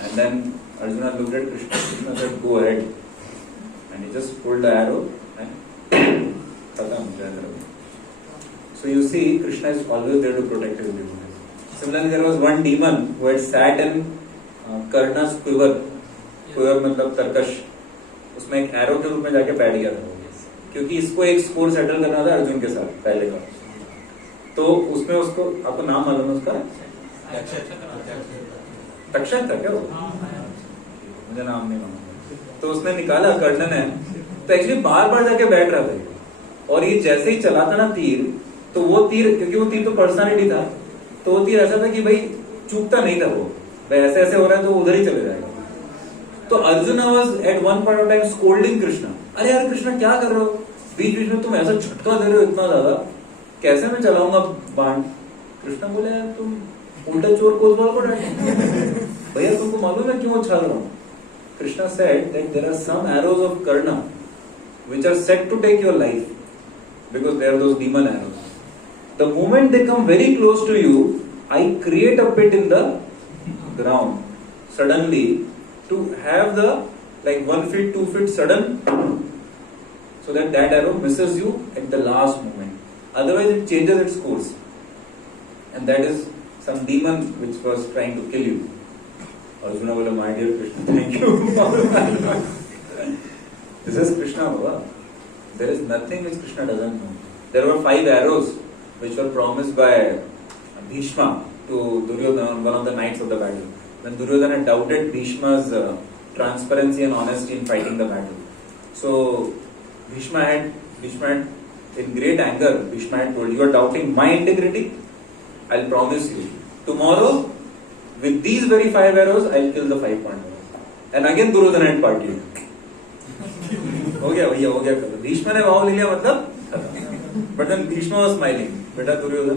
And then Arjuna looked at Krishna. Krishna said, go ahead. And he just pulled the arrow and khatam, Jayadratha. So you see, Krishna is always there to protect his devotees. Similarly, there was one demon who had sat in Karna's quiver. Quiver मतलब तरकश. उसमें एक arrow के रूप में जाके बैठ गया था, क्योंकि इसको एक स्कोर सेटल करना था अर्जुन के साथ पहले का. तो उसमें उसको, आपको नाम मालूम है उसका? तक्षक था क्या वो? मुझे नाम नहीं मालूम. तो उसने निकाला कर्ण ने, तो एक्चुअली बार बार जाके बैठ रहा था. और ये जैसे ही चलाता ना तीर, तो वो तीर, क्योंकि वो तीर तो पर्सनालिटी था, तो वो तीर ऐसा था कि भाई चूकता नहीं था. वो भाई ऐसे ऐसे हो रहा है तो उधर ही चले जाएगा. तो Arjun was at one point of time scolding Krishna. अरे यार कृष्णा क्या कर रहे हो, बीच बीच में तुम ऐसा झटका दे रहे हो इतना ज्यादा. कैसे मैं चलाऊंगा बाण? कृष्ण बोले तुम उल्टा चोर कोतवाल को डांटे। भैया तुमको मालूम है क्यों उछाल रहा हूँ? Krishna said that there are some arrows of Karna which are set to take your life because they are those demon arrows. The moment they come very close to you, I create a pit in the ground suddenly to have the like 1 feet, 2 feet sudden, so that arrow misses you at the last moment. Otherwise, it changes its course, and that is some demon which was trying to kill you. Arjuna बोला, my dear Krishna, thank you. This is Krishna, Baba. There is nothing which Krishna doesn't know. There were 5 arrows which were promised by Bhishma to Duryodhana on one of the nights of the battle. When Duryodhana doubted Bhishma's transparency and honesty in fighting the battle. So Bhishma had, in great anger, Bhishma had told, you are doubting my integrity? I'll promise you. Tomorrow, with these very 5 arrows, I'll kill the 5 Pandavas. And again Duryodhana had partied. हो गया भैया, हो गया खत्म. भीष्म ने भाव ले लिया मतलब खत्म. But then Bhishma was smiling. बेटा दुर्योधन,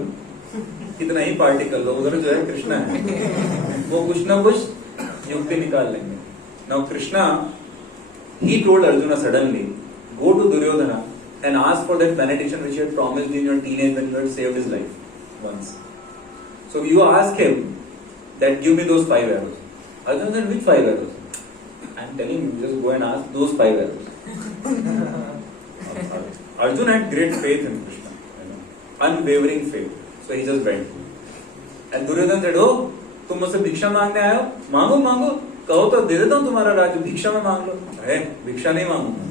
कितना ही पार्टी कर लो, उधर जो है कृष्णा है, वो कुछ ना कुछ युक्ति निकाल लेंगे. Now Krishna, he told Arjuna suddenly, go to Duryodhana and ask for that benediction which you had promised in your teenage when you had saved his life once. So you ask him that give me those 5 arrows. Arjuna said, which 5 arrows? I am telling you, just go and ask those 5 arrows. Arjuna had great faith in Krishna, unwavering faith. So he just went. And Duryodhana said, oh, तुम मुझसे भिक्षा मांगने आए हो? मांगो मांगो, कहो तो दे देता हूँ तुम्हारा राज्य, भिक्षा में मांग लो. अरे भिक्षा नहीं मांगूंगा.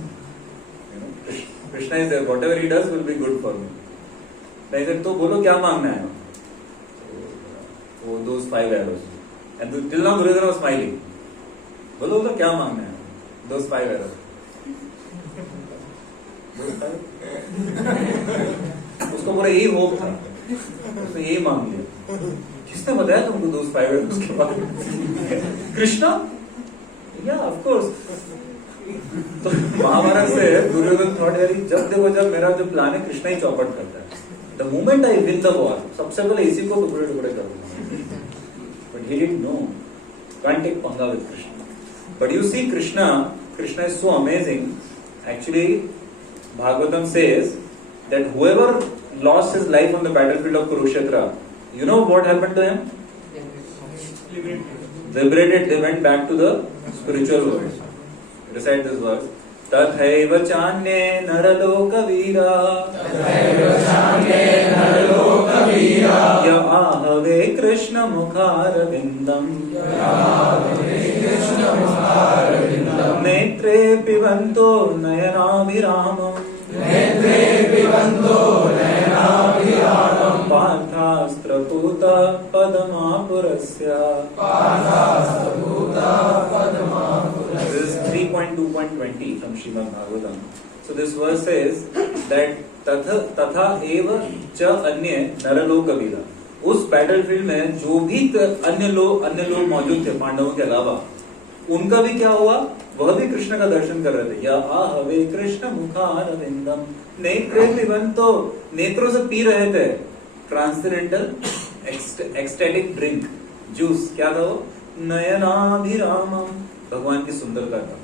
Krishna is there, whatever he does will be good for me. They said, तो बोलो क्या मांगना है? Oh, those 5 arrows. And till now Duryodhana was smiling. बोलो बोलो क्या मांगना है? Those 5 arrows. उसको पूरा यही होप था, उसने यही मांग लिया. किसने बताया तुमको those 5 arrows के बारे में? कृष्णा? Yeah, of course. तो महाभारत से दुर्योधन थॉट यारी, जब देखो जब मेरा जो प्लान है कृष्णा ही चौपट करता है. The moment I win the war, सबसे पहले इसी को टुकड़े टुकड़े कर दूंगा. But he didn't know. Can't take पंगा with Krishna. But you see Krishna is so amazing. Actually, Bhagavatam says that whoever lost his life on the battlefield of Kurukshetra, you know what happened to him? Liberated. They went back to the spiritual world. Recite this verse. तथैव चान्ये नरलोकवीरा य आहवे कृष्ण मुखारविन्दम् नेत्रे पिबन्तो नयनाभिरामम् पार्थास्त्रपूता पदमापुरस्य. This is 3.2.20 from Srimad Bhagavatam. So this verse says that तथा एव च अन्य नरलोकवीरा. उस battlefield में जो भी अन्य लोग मौजूद थे पांडवों के अलावा, उनका भी क्या हुआ? वह भी कृष्ण का दर्शन कर रहे थे. या आहवे कृष्ण मुखारविंदम नेत्रे पिबन्तो, नेत्रों से पी रहे थे ट्रांसडेंटल एक्सटेटिक ड्रिंक, जूस. क्या था वो? नयनाभिरामम, भगवान की सुंदरता का.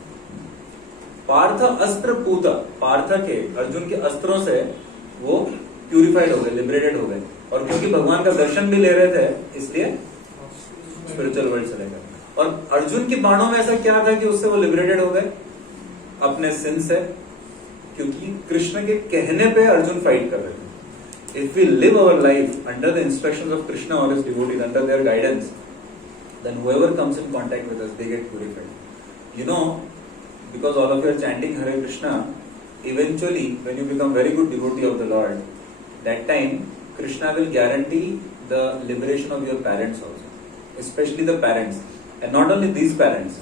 पार्थ अस्त्र पूत, पार्थ के अर्जुन के अस्त्रों से वो प्यूरिफाइड हो गए, लिबरेटेड हो गए. और क्योंकि भगवान का दर्शन भी ले रहे थे, इसलिए स्पिरिचुअल वर्ल्ड चले गए. और अर्जुन के बाणों में ऐसा क्या था कि उससे वो लिबरेटेड हो गए? अपने सिन से. क्योंकि कृष्ण के कहने पे अर्जुन फाइट कर रहे थे. If we live our life under the instructions of Krishna or his devotees, under their guidance, then whoever comes in contact with us, they get purified. You know, because all of you are chanting Hare Krishna, eventually when you become very good devotee of the Lord, that time Krishna will guarantee the liberation of your parents also, especially the parents. And not only these parents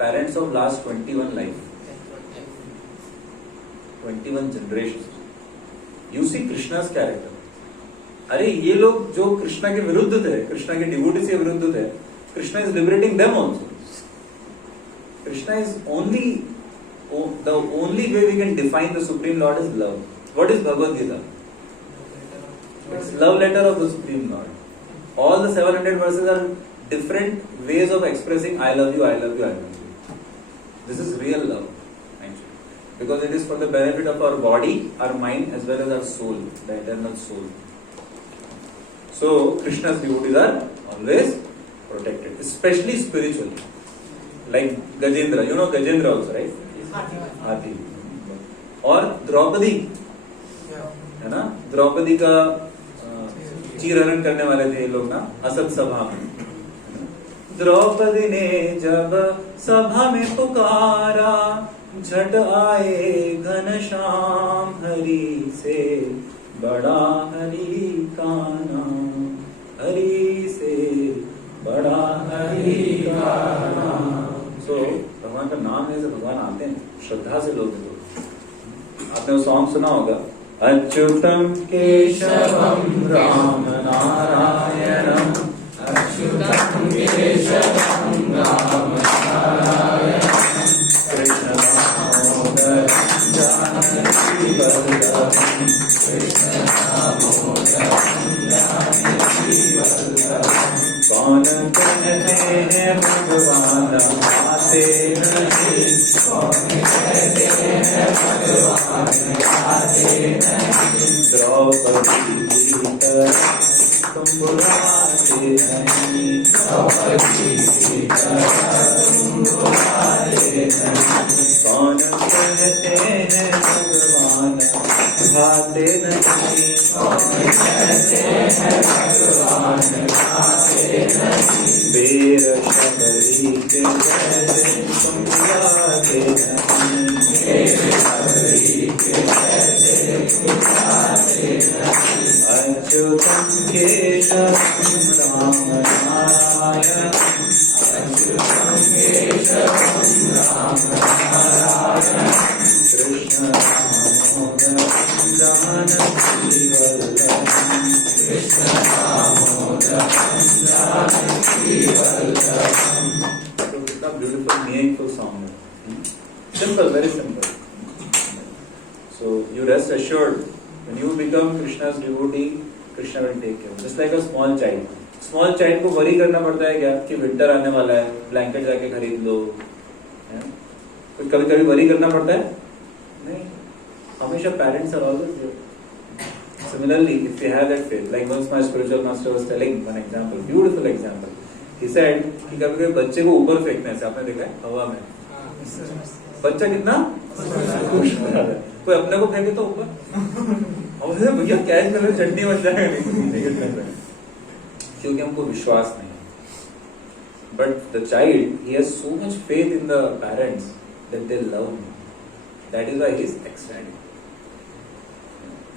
of last 21 life, 21 generations. You see Krishna's character. अरे ये लोग जो कृष्णा के विरुद्ध थे, कृष्णा के devotees के विरुद्ध थे, Krishna is liberating them also. Krishna is the only way we can define the Supreme Lord is love. What is Bhagavad Gita? It's love letter of the Supreme Lord. All the 700 verses are different ways of expressing I love you, I love you, I love you. This is real love, actually. Because it is for the benefit of our body, our mind, as well as our soul, the eternal soul. So, Krishna's devotees are always protected, especially spiritually. Like Gajendra, you know Gajendra also, right? Hathi. और द्रौपदी है ना, द्रौपदी का चीरहरण करने वाले थे ये लोग ना असत सभा में. द्रौपदी ने जब सभा में पुकारा, झट आए घनश्याम हरि से बड़ा हरि का नाम, हरि से बड़ा हरि का नाम. So भगवान का नाम लेने से भगवान आते हैं, श्रद्धा से लोग. आपने वो सॉन्ग सुना होगा, अच्युतम केशवम राम नारायणम, अच्युतम केशवम राम नारायणम, कृष्ण दामोदर जानकी वल्लभम, कृष्ण दामोदर जानकी वल्लभम. कौन कहते हैं भगवान आते नहीं, कौन कहते हैं भगवान आते नहीं, द्रौपदी की तरह तुम बुलाते नहीं, द्रौपदी की तरह तुम बुलाते नहीं. कौन कहते हैं भगवान खाते नहीं, कौन कहते हैं भगवान खाते नहीं, बेर शबरी के जैसे तुम गाते नहीं, बेर शबरी के जैसे तुम गाते नहीं. अच्युतम केशवम राम नारायण, अच्युतम केशवम राम नारायण, कृष्ण दामोदर जानकी वल्लभम, कृष्ण दामोदर जानकी वल्लभम. So कितना beautiful, meaningful song है. Simple, very simple. So you rest assured, when you become Krishna's devotee, Krishna will take care. Just like a small child. Small child को worry करना पड़ता है क्या कि विंटर आने वाला है, ब्लैंकेट जाके खरीद लो, कुछ कभी कभी worry करना पड़ता है नहीं. हमेशा parents are always there. Similarly, if you have that faith, like once my spiritual master was telling one example, beautiful example. He said कि कभी कभी बच्चे को ऊपर फेंकने से, आपने देखा है हवा में, बच्चा कितना खुश होता है. कोई अपने को फेंके तो ऊपर, और भैया कैच कर चटनी बच जाएगा, क्योंकि हमको विश्वास नहीं. But the child, he has so much faith in the parents that they love him. That is why he is ecstatic.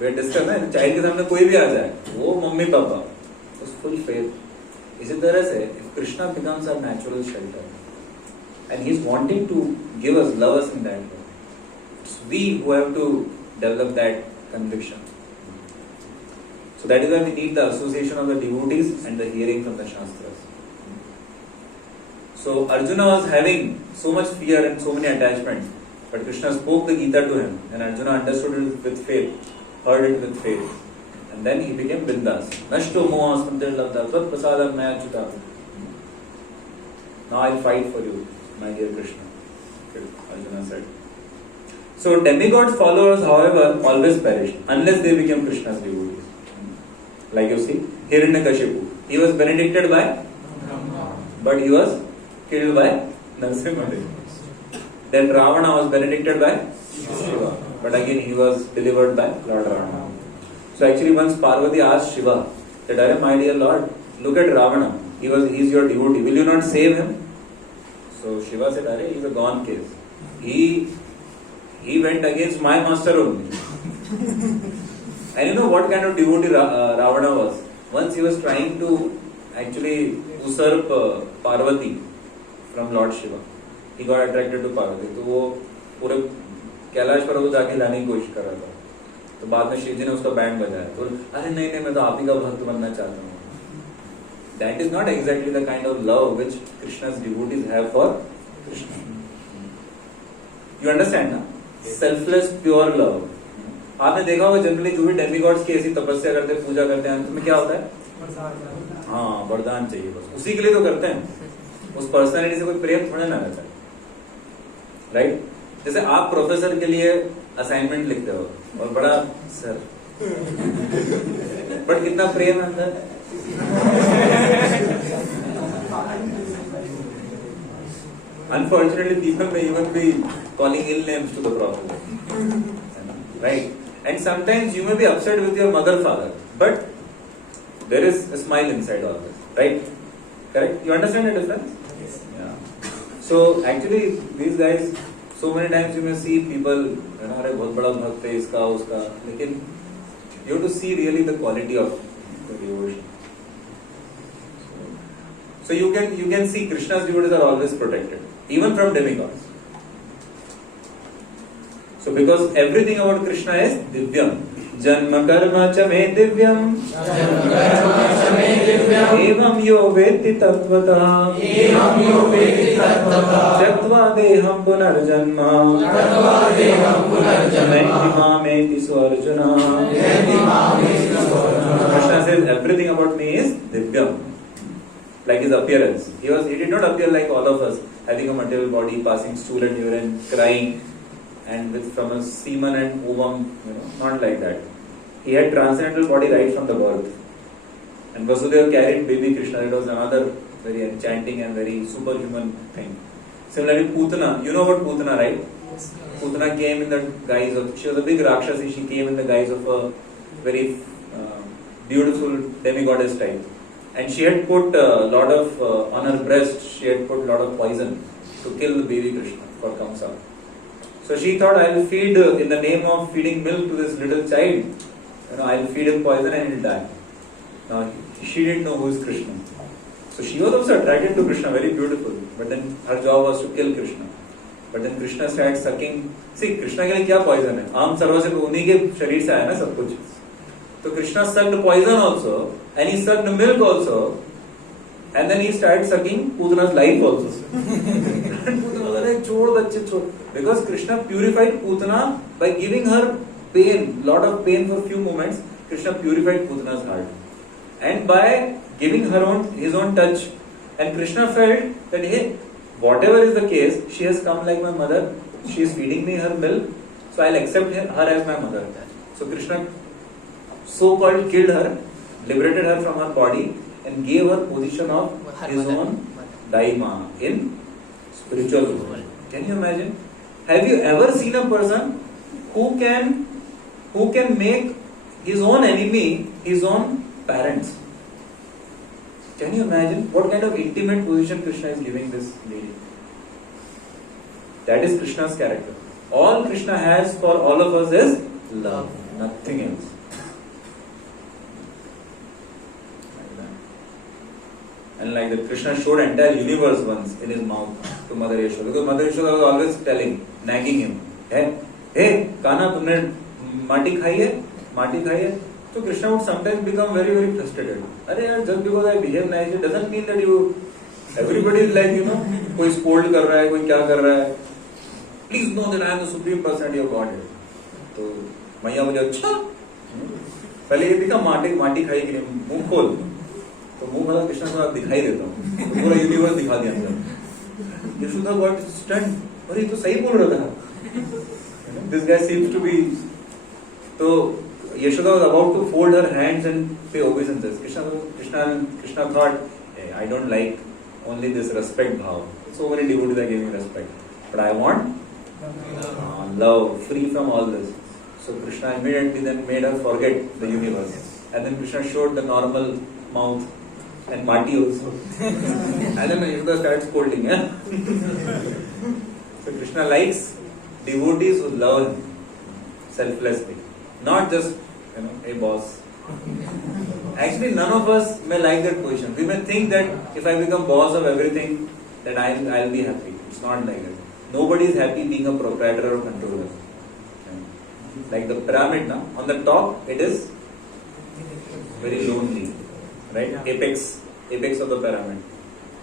Way discuss है, चाइल्ड के सामने कोई भी आ जाए, वो मम्मी पापा, उस फुल फेथ. इसी तरह से if Krishna becomes our natural shelter and he is wanting to give us, love us in that way, it's we who have to develop that conviction. So that is why we need the association of the devotees and the hearing from the Shastras. So Arjuna was having so much fear and so many attachments, but Krishna spoke the Gita to him and Arjuna understood it with faith, heard it with faith, and then he became Bindas. Nashto moha smantir labda tvat prasadam maya chuta. Now I'll fight for you, my dear Krishna, Arjuna said. So demigod followers, however, always perished unless they became Krishna's devotees. Like you see, Hiranyakashipu, he was benedicted by Brahma, but he was killed by Narasimha. Then Ravana was benedicted by Shiva, but again he was delivered by Lord Ravana. So actually once Parvati asked Shiva that, my dear Lord, look at Ravana, he is your devotee, will you not save him? So Shiva said, he is a gone case. He went against my master only. And you know what kind of devotee Ravana was? Once he was trying to actually usurp Parvati from Lord Shiva. He got attracted to Parvati. तो वो पूरे कैलाश पर्वत को जाके लाने की कोशिश कर रहा था. तो बाद में शिव जी ने उसका बैंड बजाया. तो अरे नहीं मैं तो आप ही का भक्त बनना चाहता हूँ. That is not exactly the kind of love which Krishna's devotees have for Krishna. You understand, na? Selfless, pure love. आपने देखा होगा जनरली जो भी डेमिगॉड्स की ऐसी तपस्या करते हैं, पूजा करते हैं, अंत में क्या होता है? हाँ, वरदान चाहिए बस, उसी के लिए तो करते हैं। उस पर्सनालिटी से कोई प्रेम थोड़ा ना रहता है, राइट? जैसे आप प्रोफेसर के लिए असाइनमेंट लिखते हो और बड़ा सर बट कितना प्रेम है अंदर। Unfortunately, people may even be calling ill names to the professor, right? And sometimes you may be upset with your mother, father, but there is a smile inside all this, right? Correct? You understand the difference? Yes. Yeah. So actually, these guys, so many times you may see people, अरे बहुत बड़ा भक्त है इसका उसका, लेकिन you have to see really the quality of the devotion. So you can see Krishna's devotees are always protected, even from demigods. So because everything about Krishna is divyam. Janma karma cha me divyam. Evam yo veti tattvataha. Tyaktva deham punarjanma. Menti mameti swarjuna. Krishna says everything about me is divyam. Like his appearance. He did not appear like all of us, having a material body, passing stool and urine, crying, and with from a semen and ovum, not like that. He had transcendental body right from the birth. And Vasudeva carried baby Krishna. It was another very enchanting and very superhuman thing. Similarly, Putana, you know about Putana, right? Yes. Putana came in the guise of, she was a big Rakshasi, she came in the guise of a very beautiful demigoddess type. And she had put a lot of, on her breast, she had put a lot of poison to kill the baby Krishna for Kamsa. So she thought, I'll feed, in the name of feeding milk to this little child, I'll feed him poison and he'll die. Now, she didn't know who is Krishna. So she was also attracted to Krishna, very beautiful. But then her job was to kill Krishna. But then Krishna started sucking. See, Krishna के लिए क्या poison है? आम सर्व से उन्हीं के शरीर से आया ना सब कुछ. So Krishna sucked poison also, and he sucked milk also, and then he started sucking Putana's life also. And Putana was like, छोड़ बच्चे छोड़. Because Krishna purified Putana by giving her pain, lot of pain for few moments. Krishna purified Putana's heart, and by giving her his own touch, and Krishna felt that hey, whatever is the case, she has come like my mother. She is feeding me her milk, so I'll accept her as my mother. So Krishna so-called killed her, liberated her from her body, and gave her position of his own daima in spiritual world. Can you imagine? Have you ever seen a person who can make his own enemy his own parents? Can you imagine what kind of intimate position Krishna is giving this lady? That is Krishna's character. All Krishna has for all of us is love, nothing else. And like that, Krishna showed entire universe once in his mouth to Mother Yashoda. Because Mother Yashoda was always telling, nagging him, hey, Kana, तुमने माटी खाई है? माटी खाई है? So Krishna would sometimes become very, very frustrated. अरे यार, just because I behave nicely doesn't mean that everybody is like, कोई scold कर रहा है, कोई क्या कर रहा है. Please know that I am the supreme personality of Godhead. तो मैया मुझे अच्छा, पहले ये दिखा माटी खाई कि मुंह खोल. तो मुंह वाला कृष्ण को आप दिखाई देता हूँ, तो पूरा यूनिवर्स दिखा दिया अंदर. यशोदा गॉट स्टन, अरे ये तो सही बोल रहा था. This guy seems to be. तो Yashoda was about to fold her hands and pay obeisances. Krishna thought, hey, I don't like only this respect bhav. So many devotees are giving respect, but I want love, free from all this. So Krishna immediately then made her forget the universe, and then Krishna showed the normal mouth and mati also. And then Yashoda started scolding. So Krishna likes devotees who love him selflessly, not just a boss. Actually, none of us may like that position. We may think that if I become boss of everything, then I'll be happy. It's not like that. Nobody is happy being a proprietor or controller. Like the pyramid, on the top it is very lonely, right? Apex of the pyramid.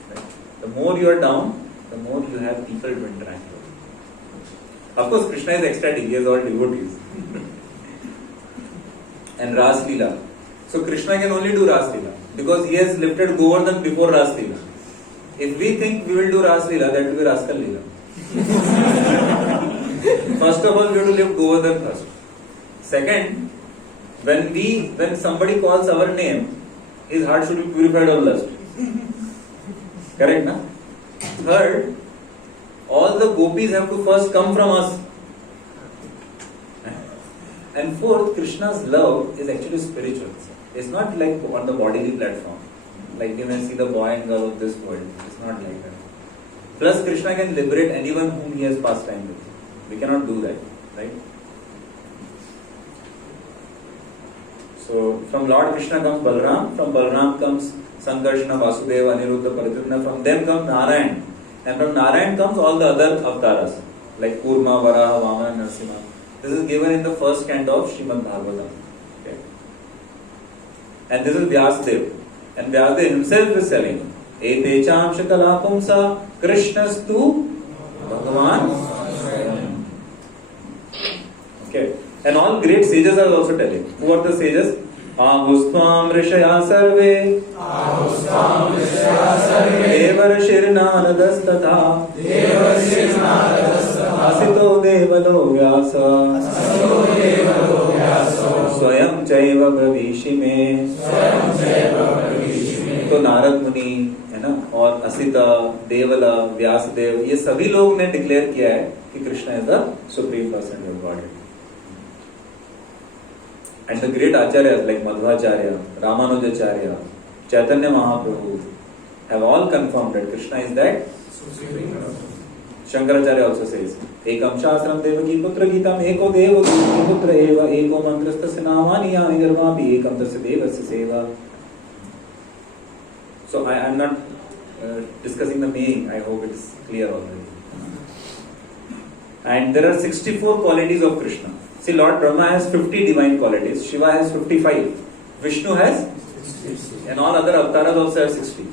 Right? The more you are down, the more you have people to interact with. Of course, Krishna is ecstatic. He has all devotees. and Ras Leela. So Krishna can only do Ras Leela because he has lifted Govardhan before Ras Leela. If we think we will do Ras Leela, that will be Raskal Leela. First of all, we have to lift Govardhan first. Second, when somebody calls our name, his heart should be purified of lust. Correct, na? Third, all the gopis have to first come from us. And fourth, Krishna's love is actually spiritual. It's not like on the bodily platform. Like you may see the boy and girl of this world. It's not like that. Plus, Krishna can liberate anyone whom he has passed time with. We cannot do that, right? So, from Lord Krishna comes Balram, from Balram comes Sankarshana, Vasudeva, Aniruddha, Pradyumna, from them comes Narayan. And from Narayan comes all the other avatars, like Kurma, Varaha, Vamana, Narasimha. This is given in the first canto of Srimad Bhagavatam. Okay. And this is Vyasadeva. And Vyasadeva himself is telling, Ete cham shakala pumsa Krishnastu Bhagavan. Okay. And all great sages are also telling. Who are the sages? Ahustvam rishaya sarve Devarashir naradastata Asito devalo vyasa Swayam chaiva bhavishime. तो नारद मुनि है ना और असिता देवला व्यासदेव ये सभी लोग ने डिक्लेयर किया है कि Krishna is the supreme person of God. And the great acharyas like Madhvacharya, Ramanujacharya, Chaitanya Mahaprabhu have all confirmed that Krishna is that supreme person. Shankaracharya also says, Ekam Shastram Devaki Putra Gitam Eko Devaki Putra Eva Eko Mantrastasya Namani Yami Garvapi Ekam Tasya Devasya Seva. So I am not discussing the meaning. I hope it is clear already. And there are 64 qualities of Krishna. See, Lord Brahma has 50 divine qualities, Shiva has 55, Vishnu has 60, and all other avatars also have 60.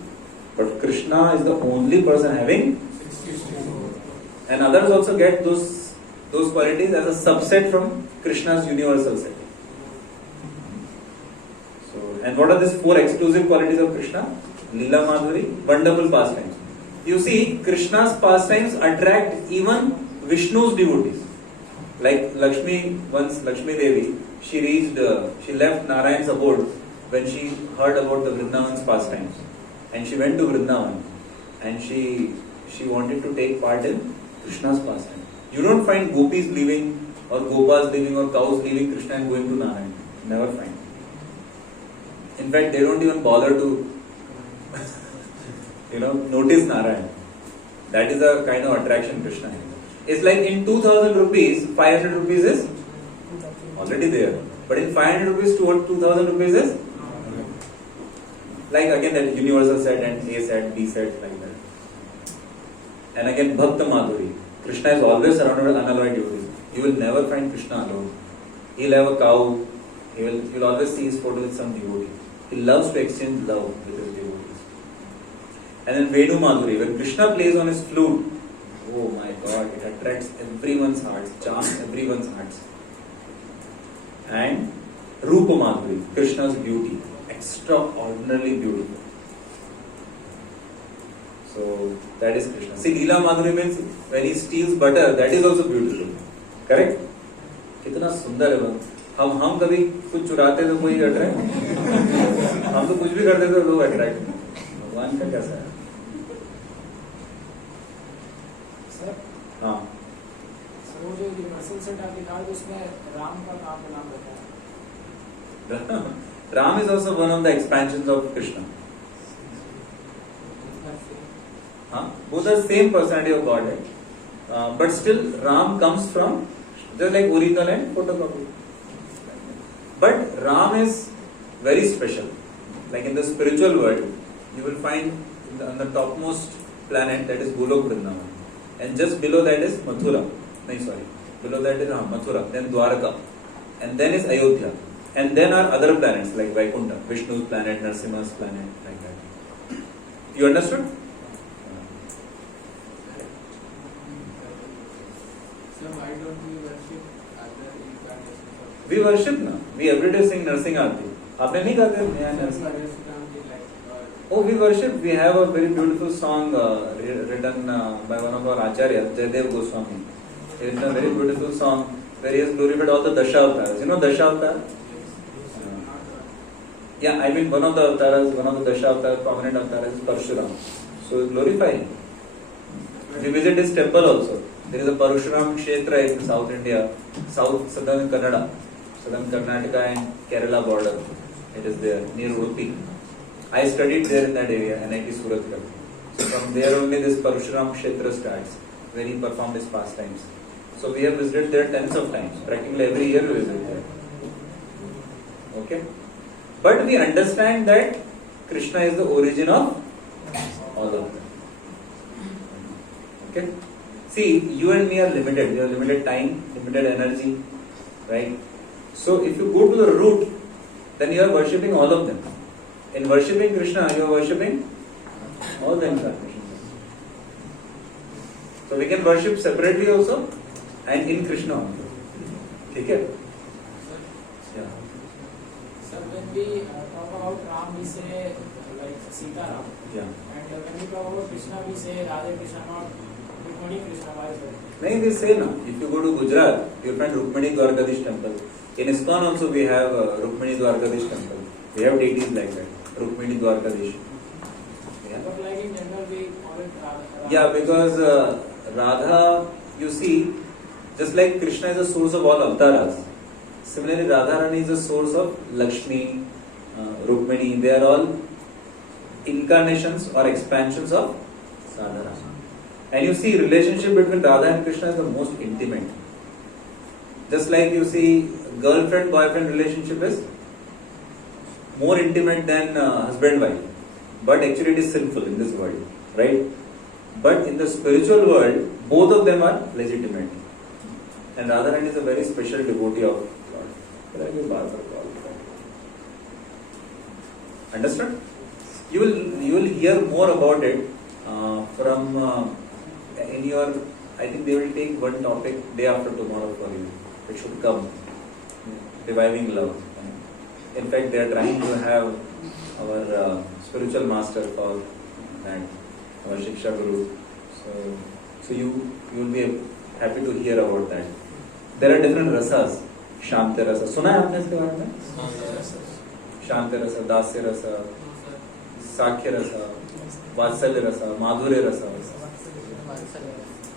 But Krishna is the only person having 64. And others also get those qualities as a subset from Krishna's universal set. So, and what are these 4 exclusive qualities of Krishna? Leela Madhuri, wonderful pastimes. You see, Krishna's pastimes attract even Vishnu's devotees. Like Lakshmi Devi, she left Narayan's abode when she heard about the Vrindavan's pastimes. And she went to Vrindavan and she wanted to take part in Krishna's pastime. You don't find gopis leaving or gopas leaving or cows leaving Krishna and going to Narayan. Never find. In fact, they don't even bother to notice Narayan. That is the kind of attraction Krishna has. It's like in 2000 rupees, 500 rupees is already there. But in 500 rupees, 2000 rupees is like again that universal set and A set, B set, like that. And again, Bhakta Madhuri. Krishna is always surrounded with unalloyed devotees. You will never find Krishna alone. He'll have a cow. You'll always see his photo with some devotee. He loves to exchange love with his devotees. And then Venu Madhuri. When Krishna plays on his flute, oh my God, it attracts everyone's hearts, charms everyone's hearts. And Rupa Madhuri, Krishna's beauty, extraordinarily beautiful. So that is Krishna. See, Leela Madhuri means when he steals butter, that is also beautiful. Correct? कितना सुंदर है वो. हम कभी कुछ चुराते तो कोई attract, हम तो कुछ भी करते तो लोग अट्रैक्ट. भगवान का कैसा है? हाँ. सर वो जो यूनिवर्सल सेट आपने कहा उसमें राम का नाम बताया. Ram is also one of the expansions of Krishna. Both are same personality of Godhead, but still Ram comes from just like original and photocopy. But Ram is very special. Like in the spiritual world, you will find on the topmost planet that is Golok Vrindavan. And just below that is Mathura. Below that is Mathura, then Dwaraka, and then is Ayodhya. And then are other planets like Vaikuntha, Vishnu's planet, Narasimha's planet, like that. You understood? So why don't we worship other incarnations of We worship ना. We every day sing Narsingh Aarti. आपने नहीं गाते हैं Narsingh? Oh, we worship. We have a very beautiful song written by one of our Acharyas, Jayadev Goswami. It's a very beautiful song where he has glorified all the Dashavatars. You know Dashavatars? Yeah, I mean one of the avatars, one of the Dashavatars, prominent avatars is Parshuram. So glorify him. We visit his temple also. There is a Parshuram Kshetra in South India, southern Kannada, southern Karnataka and Kerala border. It is there near Udupi. I studied there in that area, NIT Surathkal. So from there only this Parshuram Kshetra starts, where he performed his pastimes. So we have visited there tens of times. Practically every year we visit there. Okay? But we understand that Krishna is the origin of all of them. Okay? See, you and me are limited. We have limited time, limited energy, right? So if you go to the root, then you are worshipping all of them. In worshipping Krishna, you are worshipping all the incarnations. So we can worship separately also and in Krishna also. Okay? Yeah. Sir, when we talk about Ram, we say like Sita Ram. Yeah. And when we talk about Krishna, we say Radha Krishna, not Rukmani Krishna. Why is that? No, we say no. If you go to Gujarat, you'll find Rukmani Dwarkadish temple. In ISKCON also we have Rukmani Dwarkadish temple. We have deities like that. Rukmini Dwarkadish. Yeah. But like in general, we call it Radha. Yeah, because Radha, you see, just like Krishna is the source of all avatars, similarly Radharani is the source of Lakshmi, Rukmini. They are all incarnations or expansions of Radharani. And you see, relationship between Radha and Krishna is the most intimate. Just like you see, girlfriend-boyfriend relationship is more intimate than husband-wife. But actually it is sinful in this world, right? But in the spiritual world, both of them are legitimate. And Radharani is a very special devotee of Lord. Understood? You will hear more about it from in your. I think they will take one topic day after tomorrow for you. It should come. Reviving love. In fact, they are trying to have our spiritual master called that, our Shiksha Guru. So you will be happy to hear about that. There are different rasas. Shanta rasa. सुना है आपने इसके बारे में? शांति रसा, दास्य रसा, साख्य रसा, वात्सल्य रसा, माधुर्य रसा.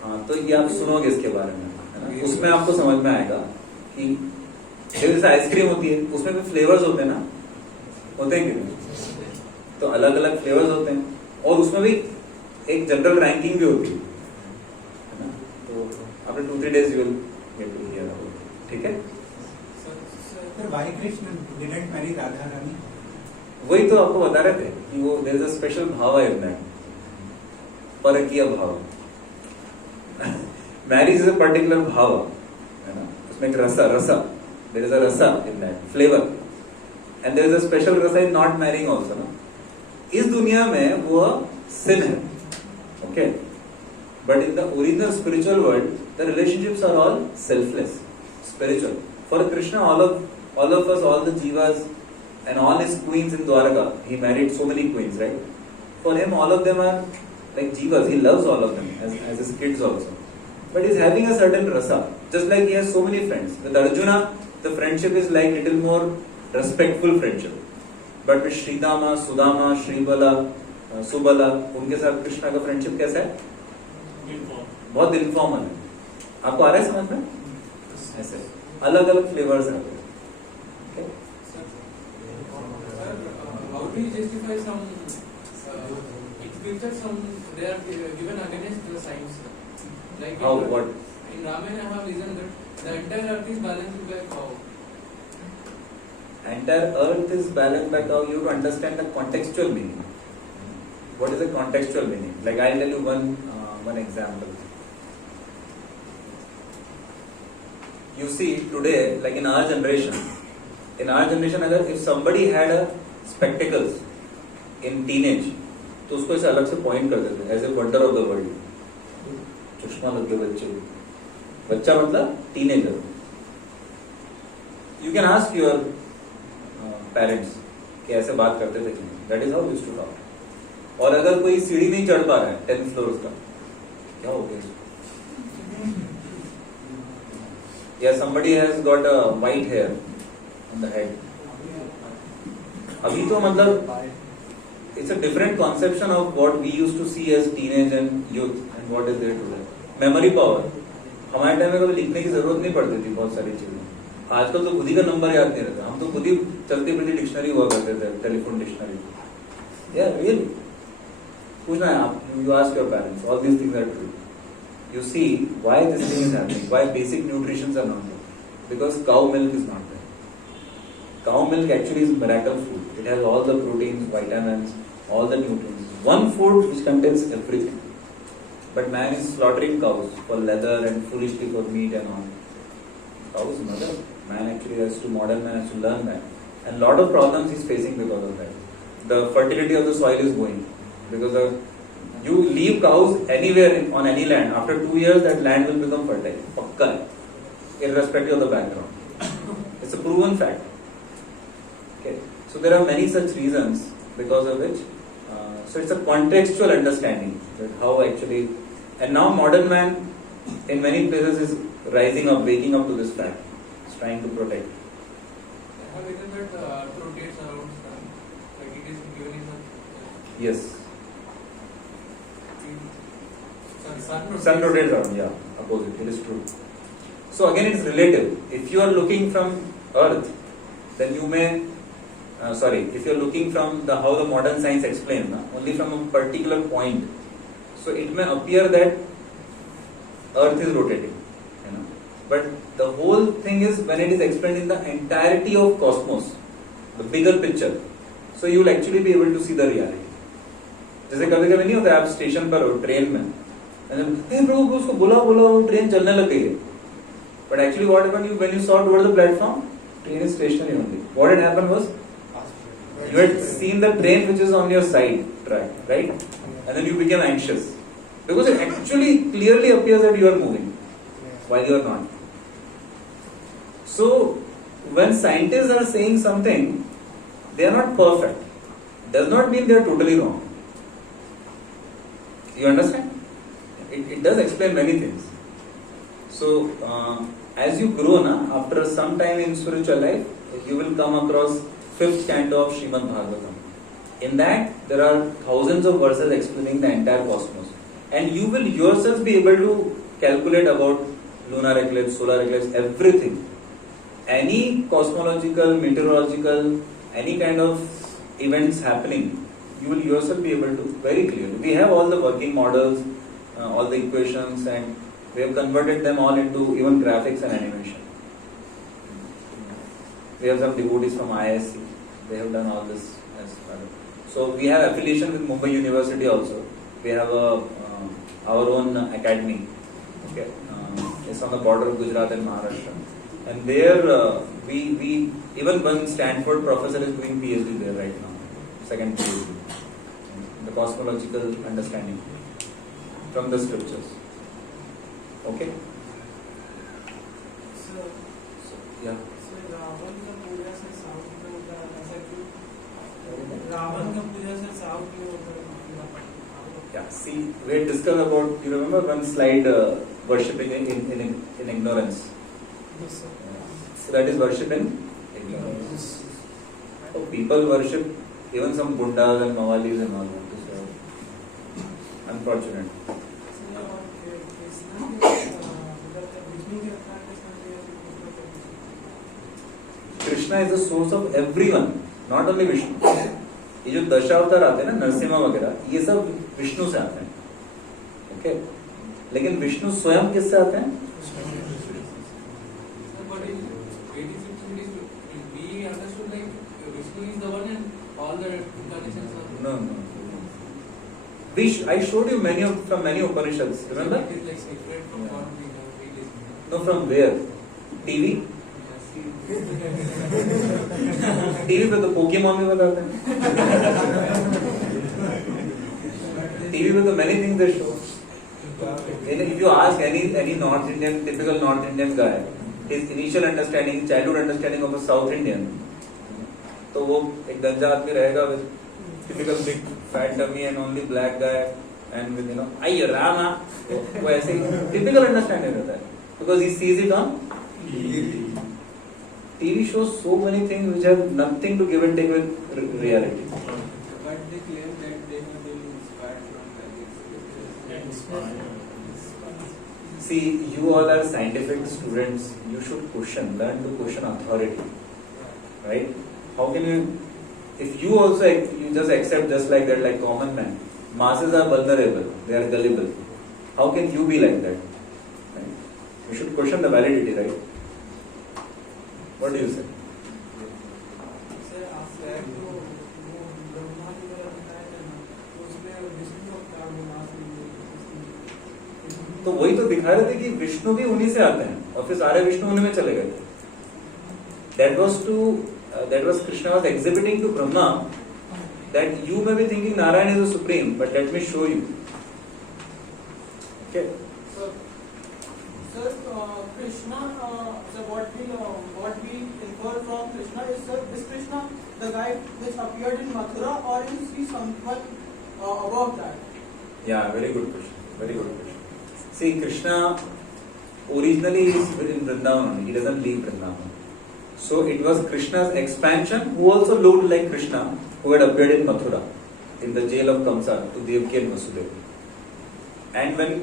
हाँ, तो ये आप सुनोगे इसके बारे में, है ना? उसमें आपको समझ में आएगा कि जैसे आइसक्रीम होती है, उसमें भी फ्लेवर्स होते हैं ना, होते हैं कि नहीं? तो अलग अलग फ्लेवर्स होते हैं और उसमें भी एक जनरल रैंकिंग भी होती है ना? तो after 2-3 days you will get to hear about it. ठीक है? Sir, why Krishna didn't marry Radharani? वही तो आपको बता रहे थे कि वो there is a special भाव in that, परकीय भाव. Marriage is a particular भाव, है ना? उसमें एक रसा. There is a rasa in that, flavor. And there is a special rasa in not marrying also, ना? इस दुनिया में वो sin है, okay? But in the original spiritual world, the relationships are all selfless, spiritual. For Krishna, all of us, all the jivas, and all his queens in Dwaraka, he married so many queens, right? For him, all of them are like jivas. He loves all of them as his kids also. But he's having a certain rasa, just like he has so many friends. With Arjuna, the friendship is like little more respectful friendship. But with Sridama, Sudama, Shribala, Subala, उनके साथ कृष्णा का friendship कैसा है? बहुत informal है. आपको आ रहा है समझ में? ऐसे अलग अलग फ्लेवर्स हैं. How do you justify some scriptures they are given against the science? Like How? What? In Ramayana, I have listened that the entire earth is balanced by how? Entire earth is balanced by how. You have to understand the contextual meaning. What is the contextual meaning? Like I'll tell you one example. You see today, like in our generation, अगर if somebody had a spectacles in teenage, तो उसको ऐसे अलग से point कर देते हैं as a wonder of the world. चश्मा लग गया बच्चा मतलब teenager. You can ask your parents कि ऐसे बात करते थे कि नहीं. That is how we used to talk. और अगर कोई सीढ़ी नहीं चढ़ पा रहा है 10th floor का, क्या हो गया? Yeah, somebody has got a white hair on the head. अभी तो मतलब it's a different conception of what we used to see as teenage and youth and what is there today. Memory power. हमारे time में कभी लिखने की जरूरत नहीं पड़ती थी बहुत सारी चीजें. आजकल तो खुद ही का नंबर याद नहीं रहता. हम तो खुद ही चलती फिरती डिक्शनरी हुआ करते थे, टेलीफोन डिक्शनरी. Yeah, really. पूछना है आप, you ask your parents. All these things are true. You see why this thing is happening. Why basic nutritions are not there. Because cow milk is not there. Cow milk actually is miracle food. It has all the proteins, vitamins, all the nutrients. One food which contains everything. But man is slaughtering cows for leather and foolishly for meat and all. Cow is mother. Man actually has to, modern man has to learn that. And lot of problems he's facing because of that. The fertility of the soil is going. Because you leave cows anywhere on any land, after 2 years that land will become fertile. Pakka. Irrespective of the background. It's a proven fact. Okay. So there are many such reasons because of which, so it's a contextual understanding that how actually, and now modern man in many places is rising up, waking up to this fact. It's trying to protect. I have written that rotates around sun, like it is given in the Yes. sun Rotates around, yeah, opposite. It is true. So again, it's relative. If you are looking from Earth, then you may. If you're looking from how the modern science explains, only from a particular point, so it may appear that Earth is rotating, but the whole thing is when it is explained in the entirety of cosmos, the bigger picture, so you will actually be able to see the reality. जैसे कभी-कभी नहीं होता, आप station पर हो train में, हे प्रभु उसको बुलाओ ट्रेन चलने लग गई है, but actually what happened when you saw toward the platform, train is stationary only. What had happened was you had seen the train which is on your side track, right? And then you became anxious because it actually clearly appears that you are moving while you are not. So when scientists are saying something, they are not perfect. Does not mean they are totally wrong. You understand? It does explain many things. So as you grow after some time in spiritual life, you will come across 5th canto of Srimad Bhagavatam. In that, there are thousands of verses explaining the entire cosmos. And you will yourself be able to calculate about lunar eclipse, solar eclipse, everything. Any cosmological, meteorological, any kind of events happening, you will yourself be able to very clearly. We have all the working models, all the equations, and we have converted them all into even graphics and animation. We have some devotees from ISC. They have done all this as well. So we have affiliation with Mumbai University also. We have our own academy. Okay, it's on the border of Gujarat and Maharashtra. And there we even one Stanford professor is doing PhD there right now, second PhD, the cosmological understanding from the scriptures. Okay. So Yeah. Ravan का पूजा से south में होता है, ऐसा क्यों? रावण का पूजा से south में होता है. Yeah. See, we had discussed about. You remember one slide worshipping in ignorance. Yes, sir. So that is worship in ignorance. So people worship even some Bundas and Mawalis and all that. So unfortunate. Krishna is the source of everyone, not only Vishnu. ये जो दशावतार आते हैं ना, नरसिम्हा वगैरह, ये सब विष्णु से आते हैं. ओके, लेकिन विष्णु स्वयं किससे आते हैं? But in 86 we understood like Vishnu is the one and all the incarnations are. No. I showed you from many Upanishads. Remember? It is like sacred from what we have read. No, from where? TV? TV पे तो Pokemon भी बताते हैं. TV पे तो many things they show. If you ask any North Indian, typical North Indian guy, his initial understanding, childhood understanding of a South Indian, तो वो एक गंजा आदमी रहेगा with typical big fat tummy and only black guy and with आई रामा, वो ऐसे typical understanding रहता है because he sees it on TV shows so many things which have nothing to give and take with reality. But they claim that they have been inspired from that. See, you all are scientific students. You should learn to question authority, right? How can you, if you also you just accept just like that, like common man, masses are vulnerable, they are gullible. How can you be like that? Right? You should question the validity, right? What do you say? Sir आपसे तो वो ब्रह्मा की तरह बताया था ना, तो उसमें विष्णु का मास तो वही तो दिखा रहे थे कि विष्णु भी उन्हीं से आते हैं और फिर सारे विष्णु उन्हीं में चले गए थे. That was Krishna was exhibiting to Brahma that you may be thinking Narayana is the supreme, but let me show you. Okay. Sir, Krishna, so what we infer from Krishna is, sir, is Krishna the guy which appeared in Mathura, or is he someone above that? Yeah, very good question. Very good question. See, Krishna originally is in Vrindavan. He doesn't leave Vrindavan. So it was Krishna's expansion, who also looked like Krishna, who had appeared in Mathura, in the jail of Kamsa, to Devaki and Vasudeva. And when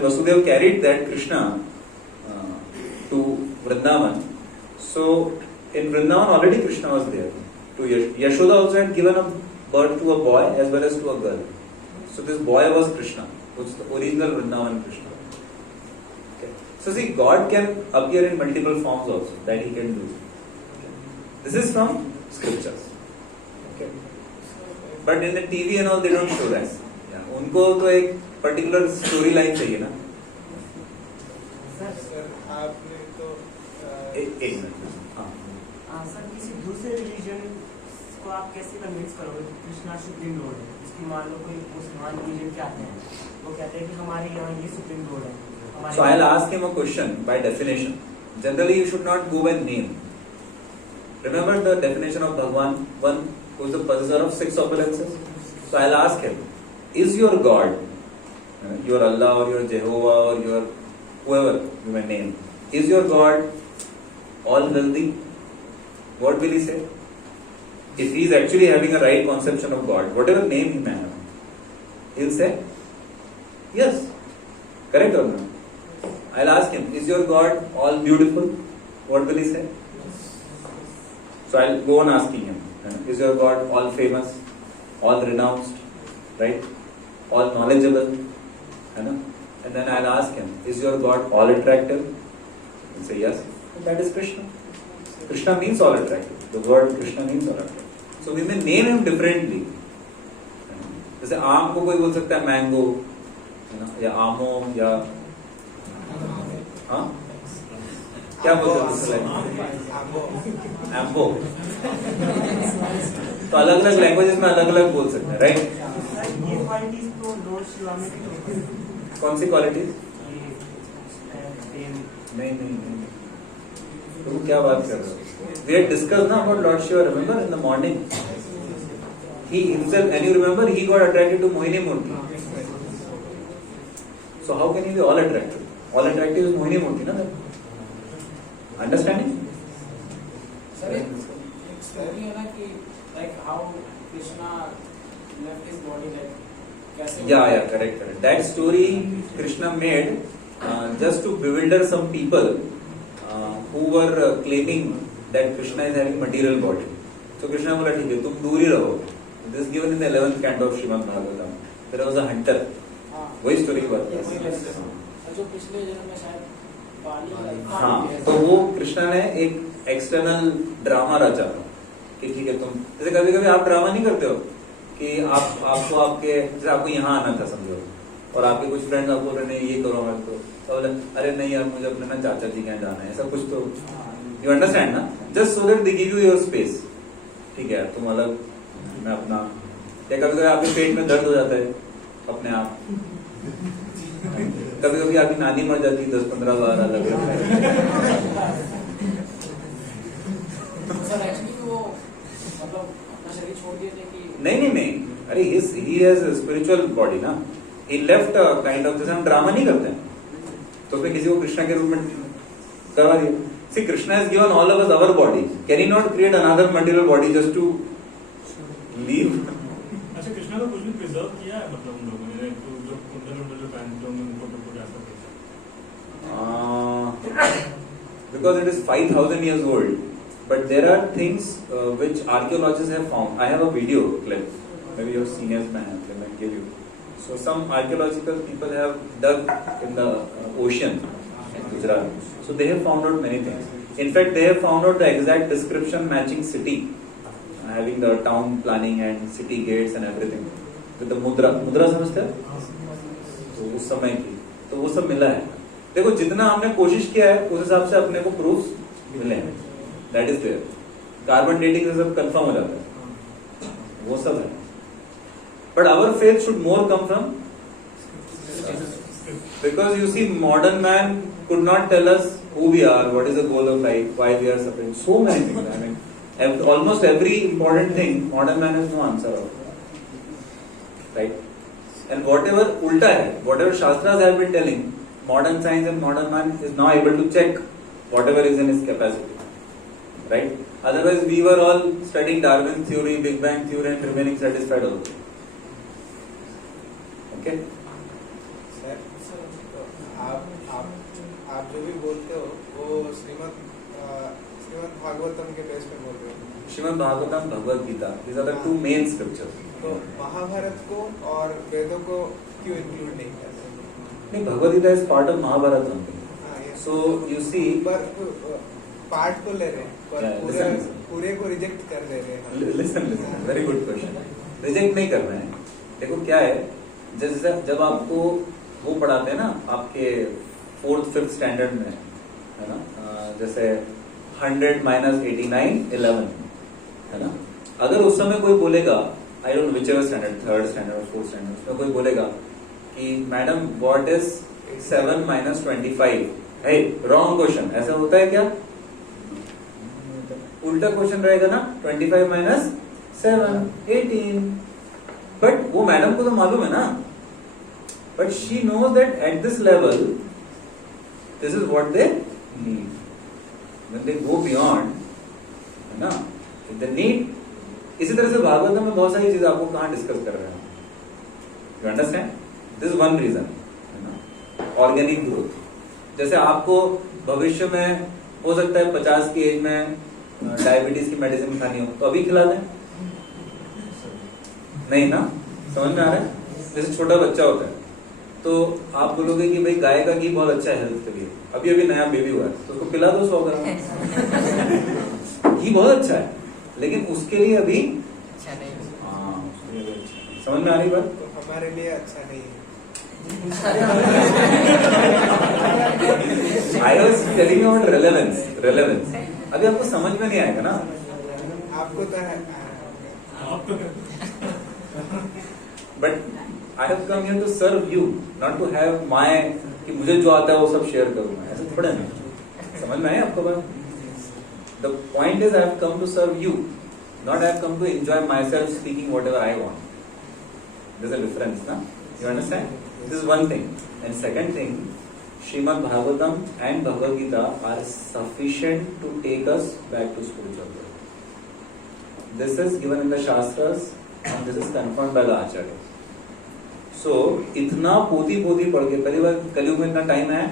Vasudeva carried that Krishna to Vrindavan, so in Vrindavan already Krishna was there. To Yashoda also had given a birth to a boy as well as to a girl. So this boy was Krishna, which is the original Vrindavan Krishna. Okay. So see, God can appear in multiple forms also, that He can do. Okay. This is from scriptures. Okay. But in the TV and all, they don't show that. Yeah. उनको तो एक particular story line चाहिए ना. Sir आपने तो एक minute. हाँ. Sir किसी दूसरे रिलीजन को आप कैसे कन्विंस करोगे कि कृष्णा सुप्रीम लॉर्ड है? इसकी मान लो कोई मुसलमान रिलीजन के आते हैं, वो कहते हैं कि हमारे यहाँ ये सुप्रीम लॉर्ड है. So I'll ask him a question by definition. Generally, you should not go by name. Remember the definition of Bhagwan, one who is the possessor of 6 opulences. So I'll ask him, is your God, your Allah or your Jehovah or your whoever you may name, is your God all wealthy? What will he say? If he is actually having a right conception of God, whatever name he may have, he'll say, yes. Correct or not? I'll ask him, is your God all beautiful? What will he say? So I'll go on asking him, is your God all famous, all renounced, right? All knowledgeable? And then I'll ask him, is your God all attractive? He'll say yes. That is Krishna. Krishna means all attractive. The word Krishna means all attractive. So we may name him differently. जैसे आम को कोई बोल सकता है mango, या आमो, या हाँ क्या बोलते हैं एम्बो. तो अलग अलग लैंग्वेजेस में अलग अलग बोल सकते हैं, राइट? ये क्वालिटीज तो लॉर्ड शिवा में भी. कौन सी क्वालिटीज? नहीं तुम क्या बात कर रहे हो? We had discussed now about Lord Shiva, remember, in the morning. He himself, and you remember, he got attracted to Mohini Murti. So how can he be all attractive? All attractive is Mohini Murti, na? Understanding? Sir एक story है ना कि like how Krishna left his body, like कैसे. Yeah, correct. That story Krishna made just to bewilder some people who were claiming that Krishna is having material body. So Krishna बोला ठीक है, तुम दूर ही रहो. This is given in the 11th canto of Srimad Bhagavatam. There was a hunter. वही story की बात है. जो पिछले जन्म में शायद पानी. हाँ, तो वो कृष्णा ने एक एक्सटर्नल ड्रामा रचा था कि ठीक है तुम, जैसे कभी कभी आप ड्रामा नहीं करते हो कि आपको जैसे आपको यहाँ आना था समझो, और आपके कुछ फ्रेंड्स आपको बोल रहे हैं ये करो मत करो, तो बोले अरे नहीं यार मुझे अपने ना चाचा जी के यहाँ जाना है, ऐसा कुछ तो यू अंडरस्टैंड ना, just so that they give you your space. ठीक है तुम अलग, मैं अपना, या कभी कभी आपके पेट में दर्द हो जाता है अपने आप, कभी कभी आपकी नानी मर जाती है 10-15 बार अलग रहता है। सर एक्चुअली वो मतलब अपना शरीर छोड़ दिए थे कि नहीं, अरे he has a spiritual body ना, he left a kind of, जैसे हम ड्रामा नहीं करते हैं तो उसमें किसी को कृष्णा के रूप में करवा दिया। See, Krishna has given all of us our body. Can he not create another material body just to leave? अच्छा, कृष्णा को कुछ भी प्रिजर्व किया है मतलब उन लोगों ने तो जो कुंडल जो पहनते होंगे उनको तो कुछ ऐसा कुछ Because it is 5,000 years old, but there are things which archaeologists have found. I have a video clip. Maybe your seniors may have. They might give you. So some archaeological people have dug in the ocean in Gujarat. So they have found out many things. In fact, they have found out the exact description matching city, having the town planning and city gates and everything. With the mudra समझते हैं? तो उस समय की, तो वो सब मिला है। देखो जितना हमने कोशिश किया है उस हिसाब से अपने को प्रूफ मिले हैं। That is there. Carbon dating से सब कंफर्म हो जाता है, वो सब है। But our faith should more come from, because you see, modern man could not tell us who we are, what is the goal of life, why we are suffering. So many things. I mean, almost every important thing, modern man has no answer of. Right? And whatever ulta hai, whatever Shastras have been telling, modern science and modern man is now able to check whatever is in his capacity. Right? Otherwise, we were all studying Darwin theory, Big Bang theory, and remaining satisfied also. Okay? Sir, आप जो भी बोलते हो वो श्रीमद् भागवतम के base पे बोल रहे हो। Shrimad Bhagavatam, Bhagavad Gita, these are the two main scriptures. तो महाभारत को और वेदों को क्यों इंक्लूड नहीं करते? नहीं, Bhagavad Gita is part of Mahabharata only. So you see, पर पार्ट को ले रहे हैं, पर listen. पूरे को रिजेक्ट कर दे रहे हैं। Listen, very good question. Reject नहीं करना है। देखो क्या है, जैसे जब आपको वो पढ़ाते हैं ना आपके 4th 5th स्टैंडर्ड में, है ना, जैसे 100 - 89 11, है ना, अगर उस समय कोई बोलेगा, आई don't know which ever standard, 3rd standard और 4th स्टैंडर्ड, उसमें कोई बोलेगा कि मैडम व्हाट इज 7 - 25, है रॉन्ग क्वेश्चन, ऐसा होता है क्या? उल्टा क्वेश्चन रहेगा ना, 25 - 7 18। बट वो मैडम को तो मालूम है ना, but she knows that at this level this is what they need. When they go beyond, है ना, दे नीड। इसी तरह से भागवतम में बहुत सारी चीजें आपको कहां डिस्कस कर रहे हैं, you understand? This one reason, है ना, ऑर्गेनिक ग्रोथ। जैसे आपको भविष्य में हो सकता है 50 की एज में डायबिटीज की मेडिसिन खानी हो, तो अभी खिला दें? नहीं ना, समझ में आ रहा है? जैसे छोटा बच्चा होता है तो आप बोलोगे कि भाई गाय का घी बहुत अच्छा है हेल्थ के लिए, अभी अभी नया बेबी हुआ है तो उसको पिला दो 100 ग्राम। घी बहुत अच्छा है, लेकिन उसके लिए अभी अच्छा नहीं। हाँ, उसके लिए अच्छा है। समझ में आ रही बात? तो हमारे लिए अच्छा नहीं है। I was telling you about relevance. अभी आपको समझ में नहीं आएगा ना, आपको तो है। But I have come here to serve you, not to have my कि मुझे जो आता है वो सब शेयर करूंगा, ऐसा थोड़ा नहीं। समझ में आया आपको बात? The point is I have come to serve you, not I have come to enjoy myself speaking whatever I want. There's a difference, na? You understand? This is one thing. And second thing, Srimad Bhagavatam and Bhagavad Gita are sufficient to take us back to spiritual world. This is given in the Shastras and this is confirmed by the Acharyas. So, इतना पोथी पढ़ के, पहली बार कलयुग में इतना time है,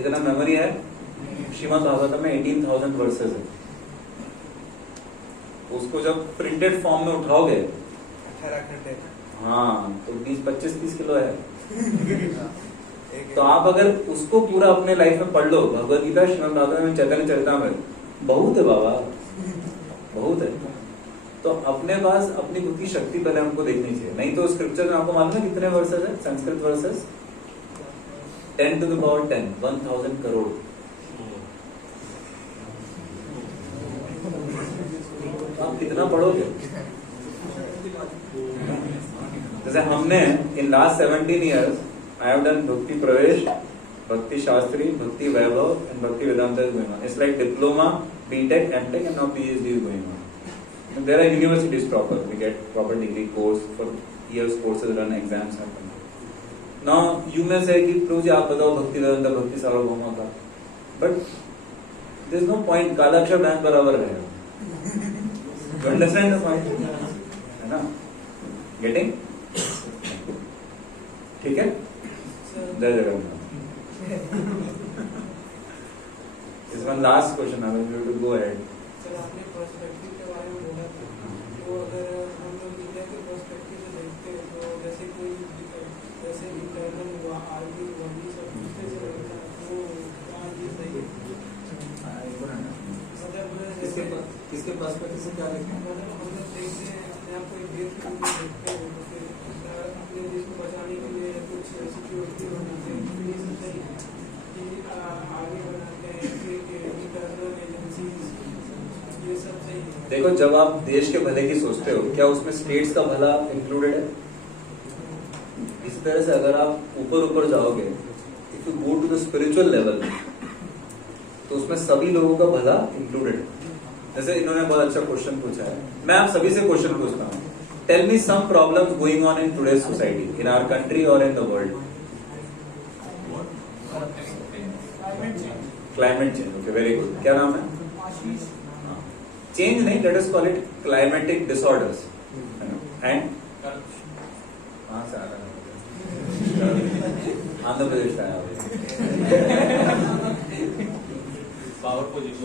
इतना मेमोरी है। श्रीमद् भागवतम में 18,000 वर्सेस है। उसको जब प्रिंटेड फॉर्म में उठाओगे 18 घंटे। हाँ, तो 20-25-30 किलो है। तो आप अगर उसको पूरा अपने लाइफ में पढ़ लो, भगवद गीता, श्रीमद् भागवतम, चैतन्य चरितामृत, बहुत है बाबा, बहुत है। तो अपने पास अपनी खुद की शक्ति पहले हमको देखनी चाहिए। नहीं तो स्क्रिप्चर में आपको मालूम है कितने वर्सेस है? Sanskrit versus 10 to the power 10, 1000 crore. आप कितना पढ़ोगे? जैसे हमने in last 17 years I have done Bhakti Pravesh, Bhakti Shastri, Bhakti Vaibhav, and Bhakti Vedanta is going on. It's like diploma, BTech, MTech, and now PhD is going on. And there are universities proper. We get proper degree course for years courses run, exams happen. Now you may say कि प्रभु जी आप बताओ भक्ति वेदांता भक्ति सार्वभौमा का, but there is no point. कालाक्षर band बराबर है. You understand the point? है ना? Getting? ठीक है? जय Jagannath. This one last question. I will have to go ahead. Sir आपने पर्सपेक्टिव के बारे में बोला था, तो अगर हम लोग इंडिया के पर्सपेक्टिव से देखते हैं तो जैसे कोई जैसे इंटरनल हुआ आर्मी हुआ ये सब दूसरे से लगता है तो क्या ये सही है? किसके पर्सपेक्टिव से क्या लिखते हैं? मतलब हम लोग देखते हैं अपने आप को एक देश के रूप में देखते हैं तो फिर अपने देश को बचाने के लिए कुछ सिक्योरिटी बनाते हैं तो ये सब सही है कि आगे बनाते हैं फिर इंटरनल एजेंसी ये सब सही है? देखो जब आप देश के भले की सोचते हो क्या उसमें स्टेट्स का भला इंक्लूडेड है? इस तरह से अगर आप ऊपर जाओगे, if you go to the spiritual level, तो उसमें सभी लोगों का भला इंक्लूडेड है. जैसे इन्होंने बहुत अच्छा क्वेश्चन पूछा है, मैं आप सभी से क्वेश्चन पूछता हूँ. Tell me some problems going on in today's society, in our country और in the world. Climate change. Okay, very good. क्या नाम है? चेंज नहीं, let us call it climatic disorders. And कहाँ से आ रहा है? आंध्र प्रदेश से आया. Power position.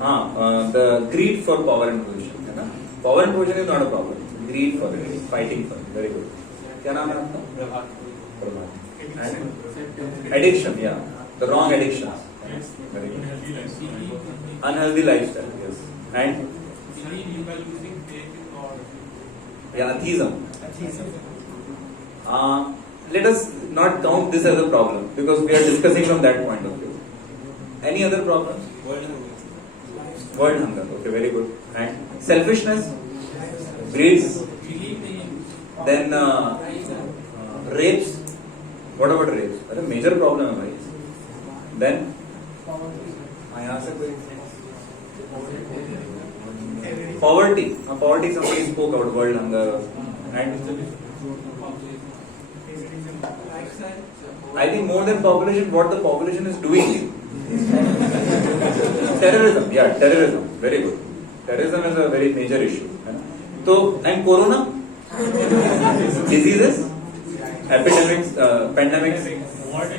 हाँ, the greed for power and position है ना. Power and position is not a problem, greed for it, fighting for it. Very good. क्या नाम है आपका? प्रभात. एडिक्शन, या the wrong addiction. Very good. Unhealthy lifestyle, yes. And yeah, atheism. Let us not count this as a problem because we are discussing from that point of view. Any other problems? World hunger. Okay, very good. And selfishness, greed, then rapes. What about rapes? That's a major problem है भाई. Then यहाँ से कोई poverty. Poverty, somebody spoke about world hunger. And I think more than population, what the population is doing. Terrorism, yeah, terrorism. Very good. Terrorism is a very major issue. So, and corona, diseases, epidemics, pandemics,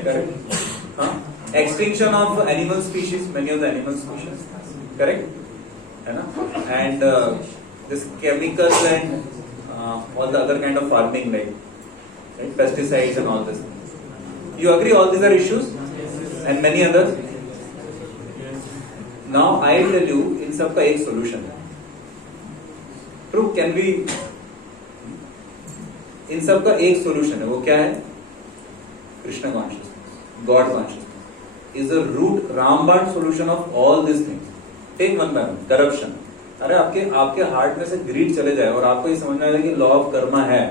correct? Extinction of animal species, many of the animal species, correct? And this chemicals and all the other kind of farming, like right? Pesticides and all this. You agree all these are issues and many others? Now I tell you, in सबका एक solution है. True, can we? इन सबका एक solution है. वो क्या है? Krishna consciousness, God consciousness is the root रामबाण solution of all these things. Take one by one. Corruption. अरे आपके हार्ट में से ग्रीड चले जाए और आपको ये समझना है कि लॉ ऑफ कर्मा है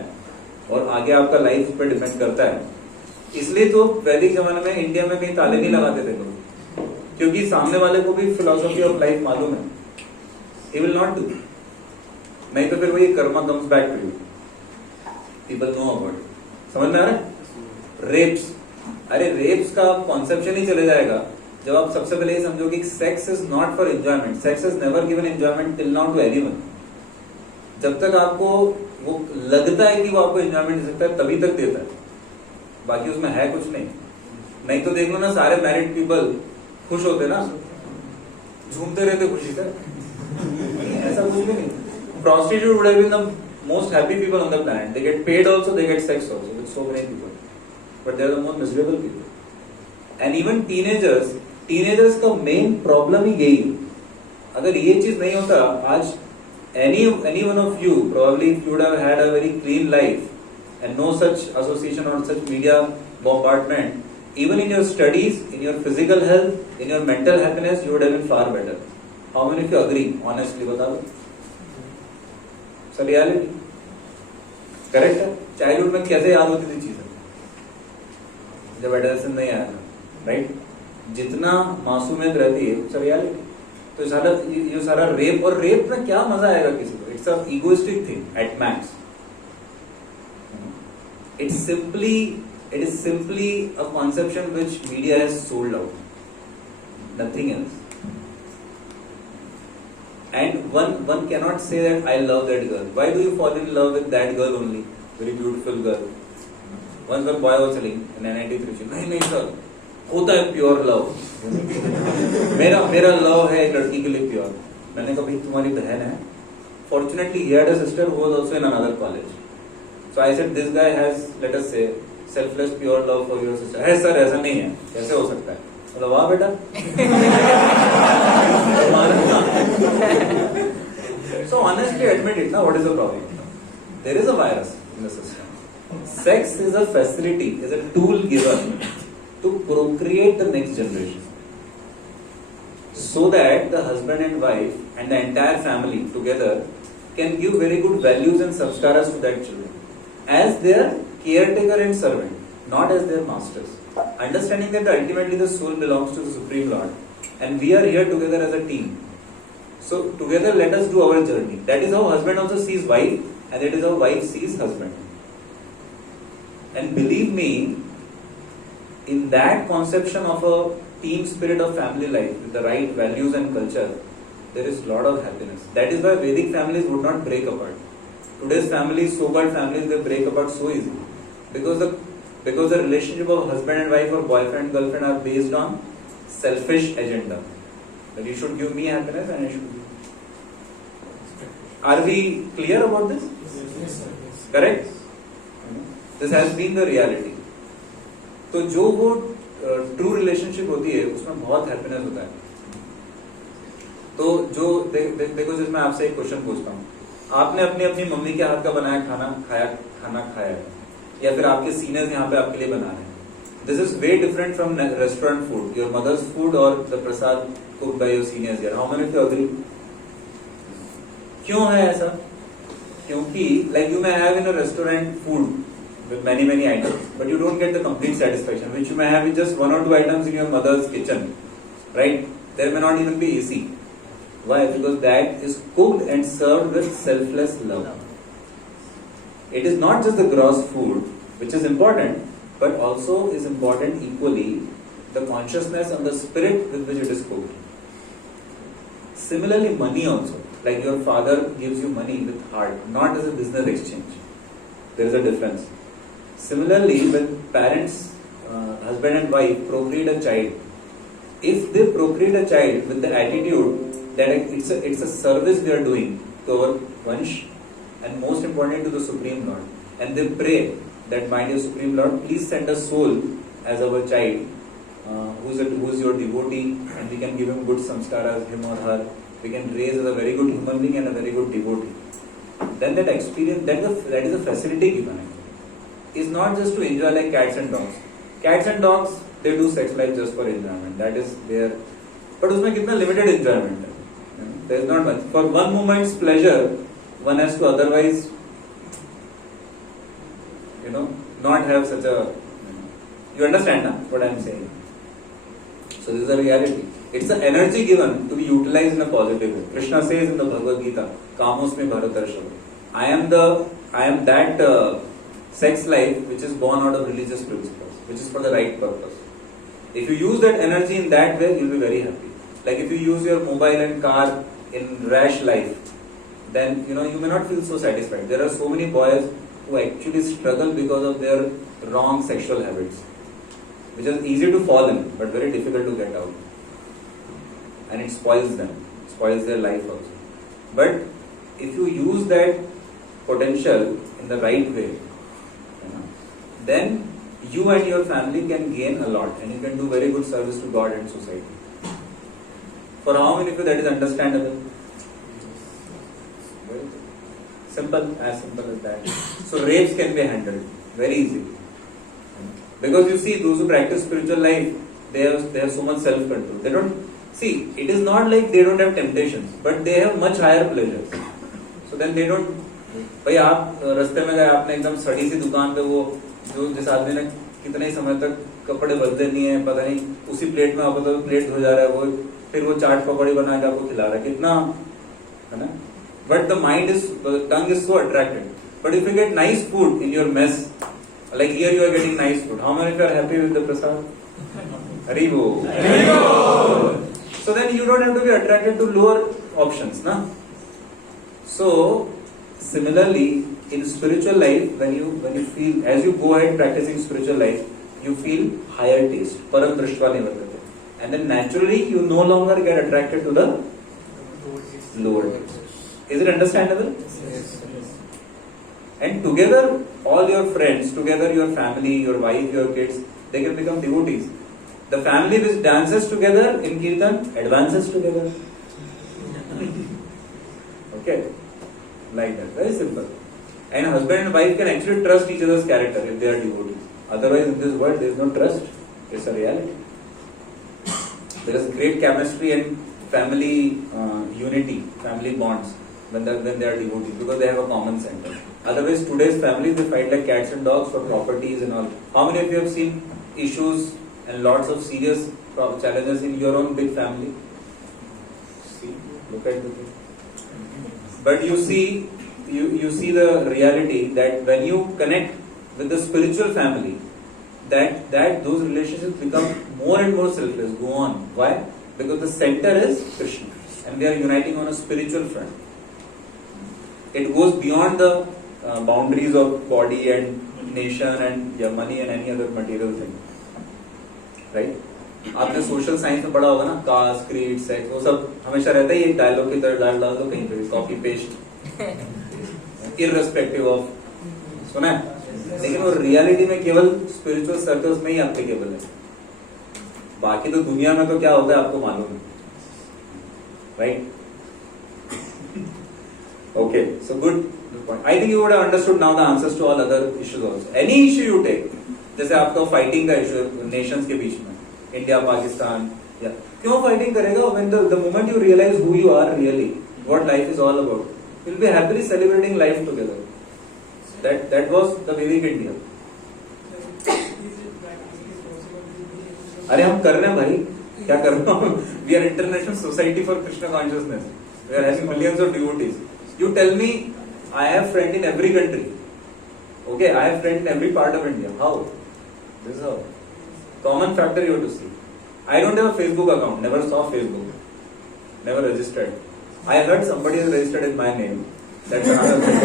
और आगे आपका लाइफ पे डिपेंड करता है. इसलिए तो वैदिक जमाने में इंडिया में कहीं ताले नहीं लगाते थे लोग, क्योंकि सामने वाले को भी फिलॉसफी ऑफ लाइफ मालूम है. He will not do. नहीं तो फिर वही karma comes back to you. People know about. समझ में आ रहा है? रेप्स. अरे रेप्स का कॉन्सेप्शन ही चले जाएगा जब आप सबसे पहले ये समझो कि sex is not for enjoyment. Sex is never given enjoyment till now to anyone. जब तक आपको वो लगता है कि वो आपको एंजॉयमेंट दे सकता है तभी तक देता है, बाकी उसमें है कुछ नहीं. नहीं तो देख लो ना, सारे मैरिड पीपल खुश होते ना, झूमते रहते खुशी से. ऐसा कुछ भी नहीं. Prostitute would have been the most happy people on the planet. They get paid also, they get sex also with so many people, but they are the most miserable people. And even teenagers का main problem ही यही है. अगर ये चीज नहीं होता आज, any one of you probably if you would have had a very clean life and no such association or such media bombardment, even in your studies, in your physical health, in your mental happiness, you would have been far better. How many of you agree? Honestly बता दो. So reality, correct है? Childhood में कैसे याद होती थी चीजें? जब एडोलेसेंस नहीं आया था, राइट? जितना मासूमियत रहती है उस रियलिटी। तो ये सारा रेप, और रेप में क्या मजा आएगा किसी को? It's a egoistic thing at max. It is simply a conception which media has sold out, nothing else. And one cannot say that I love that girl. Why do you fall in love with that girl only? Very beautiful girl. Once one boy was telling in NIT Trichy, नहीं sir, होता है pure love. मेरा love है एक लड़की के लिए pure. मैंने कहा भाई तुम्हारी बहन है। Fortunately, he had a sister who was also in another college. So I said, this guy has, let us say, selfless pure love for your sister. है सर, ऐसा नहीं है, कैसे हो सकता है? बोला वाह बेटा। So honestly admit it, now what is the problem? There is a virus in the system. Sex is a facility, is a tool given to procreate the next generation, so that the husband and wife and the entire family together can give very good values and samskaras to that children as their caretaker and servant, not as their masters. Understanding that ultimately the soul belongs to the Supreme Lord and we are here together as a team. So together let us do our journey. That is how husband also sees wife and that is how wife sees husband. And believe me, in that conception of a team spirit of family life with the right values and culture, there is a lot of happiness. That is why Vedic families would not break apart. Today's families, so-called families, they break apart so easily because the relationship of husband and wife or boyfriend girlfriend are based on selfish agenda. That you should give me happiness and I should give. Are we clear about this? Yes, sir. Correct? This has been the reality. तो जो वो true relationship होती है उसमें बहुत happiness होता है। तो जो देखो, जिसमें आपसे एक क्वेश्चन पूछता हूँ, आपने अपनी मम्मी के हाथ का बनाया खाना खाया या फिर आपके सीनियर्स यहाँ पे आपके लिए बना रहे हैं, this is way different from restaurant food, your mother's food और the prasad cooked by your seniors here. How many of you agree? क्यों है ऐसा? क्योंकि like you may have in a restaurant food with many items, but you don't get the complete satisfaction which you may have with just 1 or 2 items in your mother's kitchen, right? There may not even be AC. Why? Because that is cooked and served with selfless love. It is not just the gross food which is important, but also is important equally the consciousness and the spirit with which it is cooked. Similarly, money also, like your father gives you money with heart, not as a business exchange. There is a difference. Similarly, when parents, husband and wife procreate a child, if they procreate a child with the attitude that it's a service they are doing to our vansh and most importantly to the Supreme Lord, and they pray that my dear Supreme Lord, please send a soul as our child who is your devotee, and we can give him good samskaras, him or her, we can raise as a very good human being and a very good devotee. Then that experience, that is a facility given. Is not just to enjoy like cats and dogs. Cats and dogs, they do sex life just for enjoyment. That is their. But उसमें कितना limited enjoyment है. There is not much. For one moment's pleasure, one has to otherwise, not have such a. You understand, na, what I am saying? So this is a reality. It's the energy given to be utilized in a positive way. Krishna says in the Bhagavad Gita, "Kamosme bharatarshav." I am that. Sex life which is born out of religious principles, which is for the right purpose. If you use that energy in that way, you'll be very happy. Like if you use your mobile and car in rash life, then you may not feel so satisfied. There are so many boys who actually struggle because of their wrong sexual habits, which is easy to fall in but very difficult to get out, and it spoils them, spoils their life also. But if you use that potential in the right way, then you and your family can gain a lot and you can do very good service to God and society. For how many of you that is understandable? Very simple, as simple as that. So rapes can be handled very easily. Because you see, those who practice spiritual life, they have so much self-control. They don't, see, it is not like they don't have temptations, but they have much higher pleasures. So then they don't, भाई आप रास्ते में गए, आपने एकदम सड़ी सी दुकान पे वो जो जिस आदमी ने कितने ही समय तक कपड़े बदले नहीं है, पता नहीं उसी प्लेट में आप तो प्लेट धो जा रहा है वो, फिर वो चाट पकौड़ी बना के आपको खिला रहा है, कितना है ना. But the mind is, tongue is so attracted. But if you get nice food in your mess, like here you are getting nice food, how many of you are happy with the prasad? Haribo. So then you don't have to be attracted to lower options, na? So similarly in spiritual life, when you feel, as you go ahead practicing spiritual life, you feel higher taste, param drishtva nivartate, and then naturally you no longer get attracted to the lower taste. Is it understandable? Yes. And together, all your friends, together your family, your wife, your kids, they can become devotees. The family which dances together in Kirtan advances together. Okay? Like that. Very simple. And husband and wife can actually trust each other's character if they are devotees. Otherwise, in this world, there is no trust. It's a reality. There is great chemistry and family unity, family bonds when they are devotees, because they have a common center. Otherwise, today's families, they fight like cats and dogs for properties and all. How many of you have seen issues and lots of serious challenges in your own big family? See, look at the thing. But you see the reality that when you connect with the spiritual family, that those relationships become more and more selfless. Go on. Why? Because the center is Krishna, and they are uniting on a spiritual front. It goes beyond the boundaries of body and nation and money and any other material thing, right? आपने social science में पढ़ा होगा ना, cast, creed, sex, वो सब हमेशा रहता है. ये डायलॉग की तरह डाल दो कहीं पे भी, कॉपी पेस्ट, इररेस्पेक्टिव ऑफ, सुना है. लेकिन वो रियलिटी में केवल स्पिरिचुअल सर्कल्स में ही एप्लीकेबल है. बाकी तो दुनिया में तो क्या होता है आपको मालूम है, right? Okay, so good point. I think you would have understood now the answers to all other issues also. Any issue you take, जैसे आपका फाइटिंग का इशू नेशंस के बीच में, इंडिया पाकिस्तान, या क्यों फाइटिंग करेगा? When the moment you realize who you are really, what life is all about, you'll be happily celebrating life together. That was the Vivek India. अरे हम कर रहे हैं भाई, क्या कर रहे हो? We are international society for Krishna consciousness. We are having millions of devotees. You tell me, I have friend in every country. Okay, I have friend in every part of India. How? This is how. Common factor you have to see. I don't have a Facebook account. Never saw Facebook. Never registered. I heard somebody has registered in my name. That's another thing.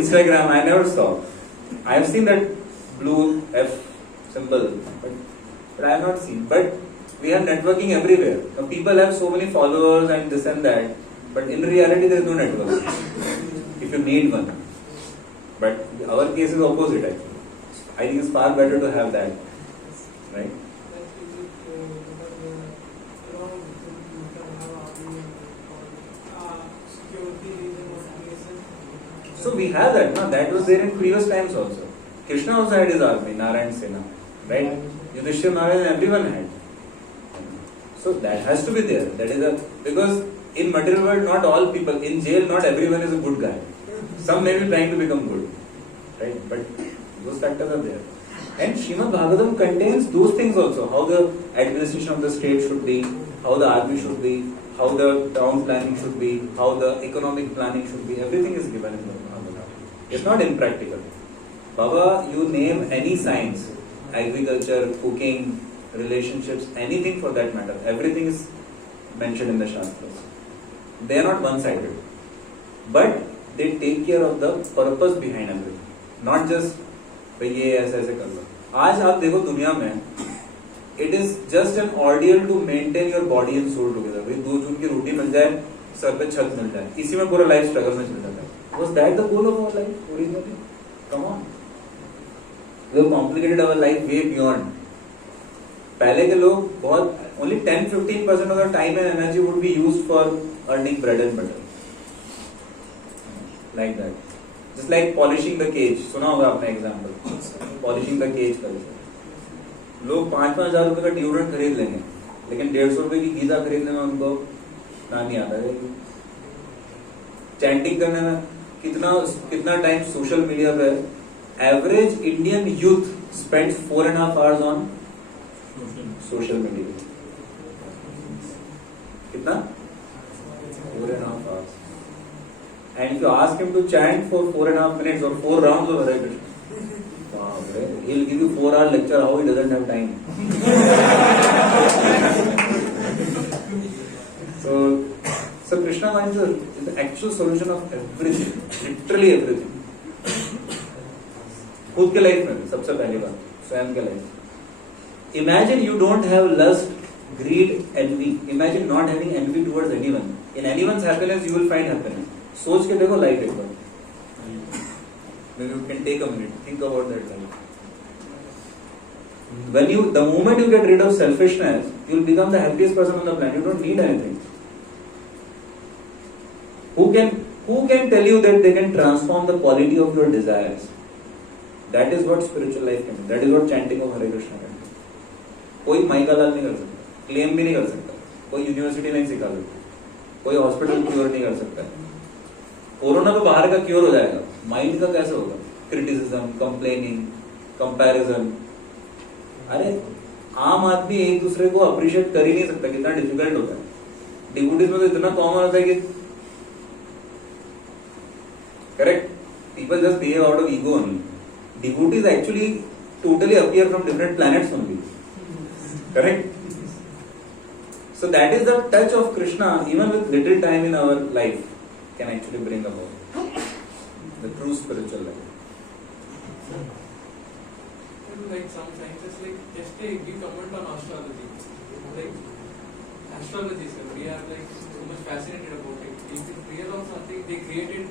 Instagram, I never saw. I have seen that blue F symbol, but I have not seen. But we have networking everywhere. Now people have so many followers and this and that, but in reality there is no network. If you need one, but our case is opposite actually. I think it's far better to have that, right? So we have that. No, that was there in previous times also. Krishna also had his army, Narayan Sena, right? Yudhishthira, Narayan, everyone had. So that has to be there. That is because in material world, not all people in jail, not everyone is a good guy. Some may be trying to become good, right? But those factors are there. And Srimad Bhagavatam contains those things also. How the administration of the state should be, how the army should be, how the town planning should be, how the economic planning should be. Everything is given in the Bhagavatam. It's not impractical. Baba, you name any science, agriculture, cooking, relationships, anything for that matter, everything is mentioned in the Shastras. They are not one-sided, but they take care of the purpose behind everything, not just भाई ये ऐसे ऐसे कर लो. आज आप देखो दुनिया में it is just an ordeal to maintain your body and soul together. भाई 2 जून की रोटी मिल जाए, सर पे छत मिल जाए, इसी में पूरा लाइफ स्ट्रगल में चल जाता है. Was that the goal of our life originally? Come on. We have complicated our life way beyond. पहले के लोग बहुत only 10-15% of the time and energy would be used for earning bread and butter. Like that. Just like polishing the cage. सुना होगा आपने example. Polishing the cage culture. लोग 5,000 रुपए का डिओड्रेंट खरीद लेंगे, लेकिन 150 रुपए की गीजा खरीदने में उनको ना नहीं आता है. चैंटिंग करने में कितना टाइम सोशल मीडिया पे average Indian youth spends 4.5 hours on social media. कितना? 4.5 hours. And if you ask him to chant for 4.5 minutes or 4 rounds of Hare Krishna, he'll give you 4-hour lecture how he doesn't have time. So Krishna consciousness is the actual solution of everything, literally everything. खुद के life में सबसे पहली बात स्वयं के life. Imagine you don't have lust, greed, envy. Imagine not having envy towards anyone. In anyone's happiness, you will find happiness. सोच के देखो लाइफ एक बार. Maybe you can take a minute, think about that life. The moment you get rid of selfishness, you will become the happiest person on the planet. You don't need anything. Who can tell you that they can transform the quality of your desires? That is what spiritual life can do. That is what chanting of Hare Krishna can do. कोई mica लाल नहीं कर सकता, claim भी नहीं कर सकता, कोई university नहीं सिखा सकता, कोई हॉस्पिटल क्योर नहीं कर सकता. कोरोना तो बाहर का क्योर हो जाएगा, माइंड का कैसे होगा? Criticism, complaining, comparison. अरे आम आदमी एक दूसरे को अप्रिशिएट कर ही नहीं सकता, कितना डिफिकल्ट होता है. डिवोटीज में तो इतना कॉमन होता है कि correct, people just behave out of ego only. Devotees actually totally appear from different planets only. Correct? So that is the touch of Krishna, even with little time in our life, can actually bring about the true spiritual life. Like some scientists, like just give comment on astrology. Like astrology, sir, we are like so much fascinated about it. If it's real or something, they created.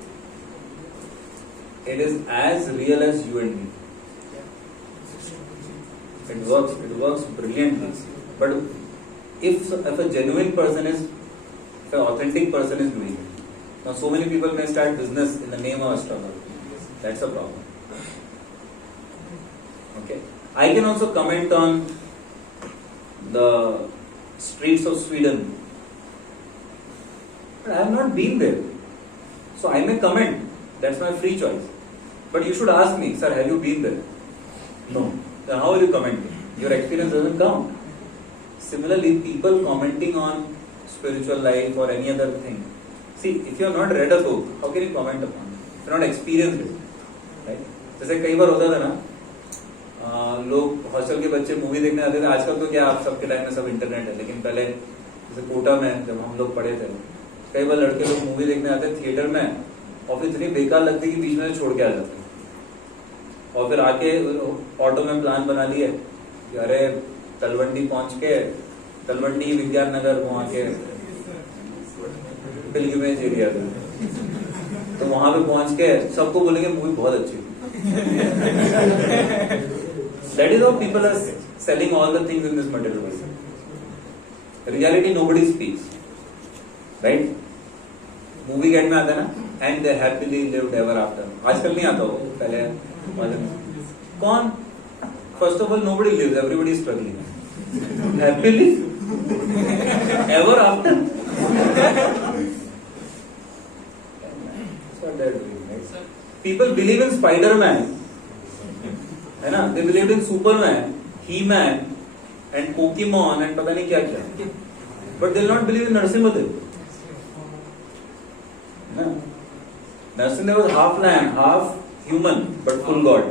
It is as real as you and me. It works brilliantly. But if a genuine person if an authentic person is doing it, now so many people may start business in the name of astrology. That's a problem. Okay. I can also comment on the streets of Sweden, but I have not been there, so I may comment. That's my free choice. But you should ask me, sir, have you been there? No. Then how will you comment? Your experience doesn't count. Similarly, people commenting on spiritual life or any other thing. See, if you have not read a book, how can you comment upon it? If you have not experienced it, right? जैसे कई बार होता था ना, लोग hostel के बच्चे movie देखने आते थे. आजकल तो क्या आप सबके टाइम में सब इंटरनेट है, लेकिन पहले जैसे कोटा में जब हम लोग पढ़े थे, कई बार लड़के लोग मूवी देखने आते थिएटर में और फिर इतनी बेकार लगती कि बीच में छोड़ के आ जाते, और फिर आके ऑटो में प्लान बना लिए कि अरे तलवंडी पहुंच के, तलवंडी विज्ञान नगर वहां के पिलग्रिमेज एरिया था, तो वहां पे पहुंच के सबको बोलेंगे मूवी बहुत अच्छी. That is how people are selling all the things in this material world. Reality nobody speaks, right? Movie गेट में आता है ना, and they happily lived ever after. आजकल नहीं आता हो, पहले कौन? First of all nobody lives, everybody is struggling. Happily ever after. People believe in Spiderman, है ना? They believe in Superman, He Man and Pokemon एंड पता नहीं क्या क्या, but they will not believe in Narasimhadev. Narasimha was half lion, half human, but full God.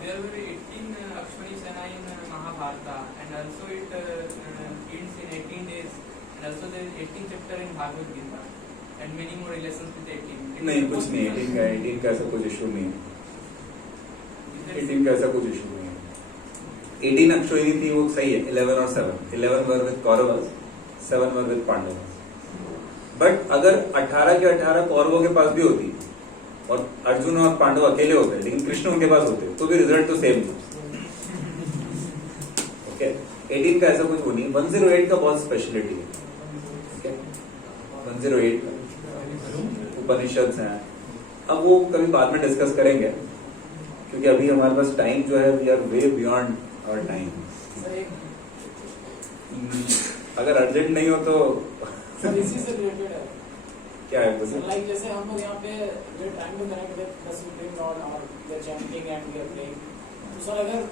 There were 18 Akshwani Sena in Mahabharata, and also it ends in 18 days, and also there is 18 chapter in Bhagavad Gita, and many more relations with 18. नहीं, कुछ नहीं. 18 का ऐसा कुछ issue नहीं है. 18 का ऐसा कुछ इशू नहीं है. 18 अक्षोहिणी थी, वो सही है. 11 और 7. 11 war with Kauravas, 7 war with Pandavas. But अगर 18 के 18 कौरवों के पास भी होती और अर्जुन और पांडव अकेले होते, लेकिन कृष्ण उनके पास होते, तो भी रिजल्ट तो सेम था. ओके. 18 का ऐसा कुछ वो नहीं. 108 का बहुत स्पेशलिटी है. ओके. 108 उपनिषद हैं. अब वो कभी बाद में डिस्कस करेंगे, क्योंकि अभी हमारे पास टाइम जो है, we are way beyond our time. अगर अर्जेंट नहीं हो तो सर इसी से रिलेटेड है क्या है बोलिए? लाइक जैसे हम लोग यहाँ पे we are trying to connect with the supreme lord और we are chanting and we are praying, तो सर अगर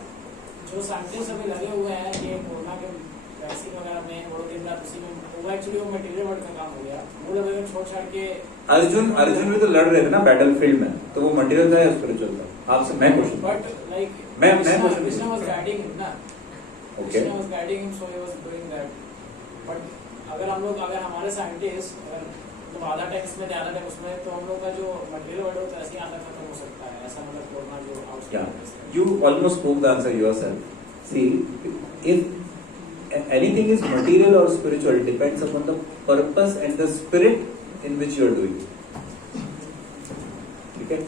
जो साइंटिस्ट अभी लगे हुए हैं ये कोरोना के वैक्सीन वगैरह में वो दिन रात उसी में, वो एक्चुअली वो मटेरियल वर्ल्ड का काम हो गया, वो लोग अगर छोड़ छाड़ के अर्जुन भी तो लड़ रहे थे ना बैटल फील्ड में, तो वो मटेरियल था या स्पिरिचुअल था? आपसे मैं क्वेश्चन, बट लाइक मैं कृष्णा वाज गाइडिंग हिम ना, okay Krishna was guiding him so he was doing that. But अगर हमारे साइंटिस्ट अगर मतलब आधा टाइम इसमें आधा टाइम उसमें, तो हम लोग का जो मटेरियल वर्ल्ड होता है ऐसे ही आधा खत्म हो सकता है, ऐसा मतलब कोरोना जो outside you almost spoke the answer yourself. See, if anything is material or spiritual, it depends upon the purpose and the spirit in which you are doing it. ठीक है?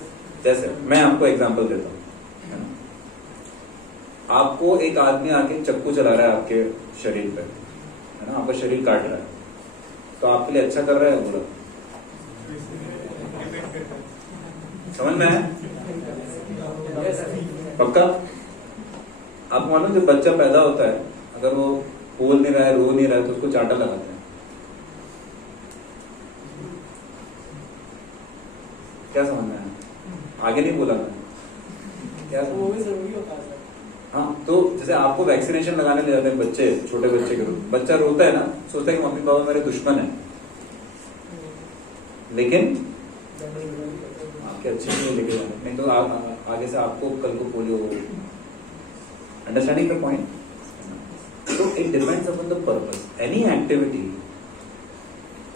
जैसे मैं आपको एग्जांपल देता हूँ, है ना? आपको एक आदमी आके चक्कू चला रहा है आपके शरीर पे, है ना? आपका शरीर काट रहा है, तो आपके लिए अच्छा कर रहा है बुरा? समझ में है? पक्का? आप मालूम जब बच्चा पैदा होता है, अगर वो बोल नहीं रहा है, रो नहीं रहा है, तो उसको चांटा लगाते हैं। क्या समझ में है? आगे नहीं बोला मैं, क्या वो भी जरूरी होता है सर। हाँ, तो जैसे आपको वैक्सीनेशन लगाने ले जाते हैं बच्चे, छोटे बच्चे के, बच्चा रोता है ना, सोचता है कि मम्मी पापा मेरे दुश्मन है, लेकिन आपके अच्छे नहीं लेके जाने, नहीं तो आगे से आपको कल को पोलियो हो। Understanding the point? तो it depends upon the purpose. Any activity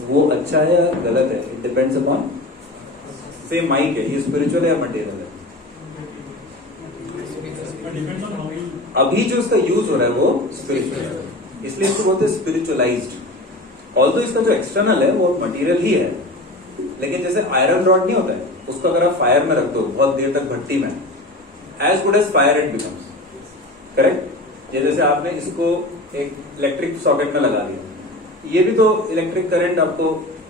वो अच्छा है या गलत है, इट डिपेंड्स अपॉन। से माइक है, ये स्पिरिचुअल है या मटेरियल है? अभी जो इसका यूज हो रहा है वो स्पिरिचुअल है, इसलिए इसको बोलते हैं स्पिरिचुअलाइज्ड। ऑल्दो इसका जो एक्सटर्नल है वो मटेरियल ही है, लेकिन जैसे आयरन रॉड नहीं होता है, उसको अगर आप फायर में रख दो बहुत देर तक भट्टी में, as good as fire it becomes, correct? ये जैसे आपने इसको एक इलेक्ट्रिक सॉकेट में लगा दिया, ये भी तो इलेक्ट्रिक करंट आपको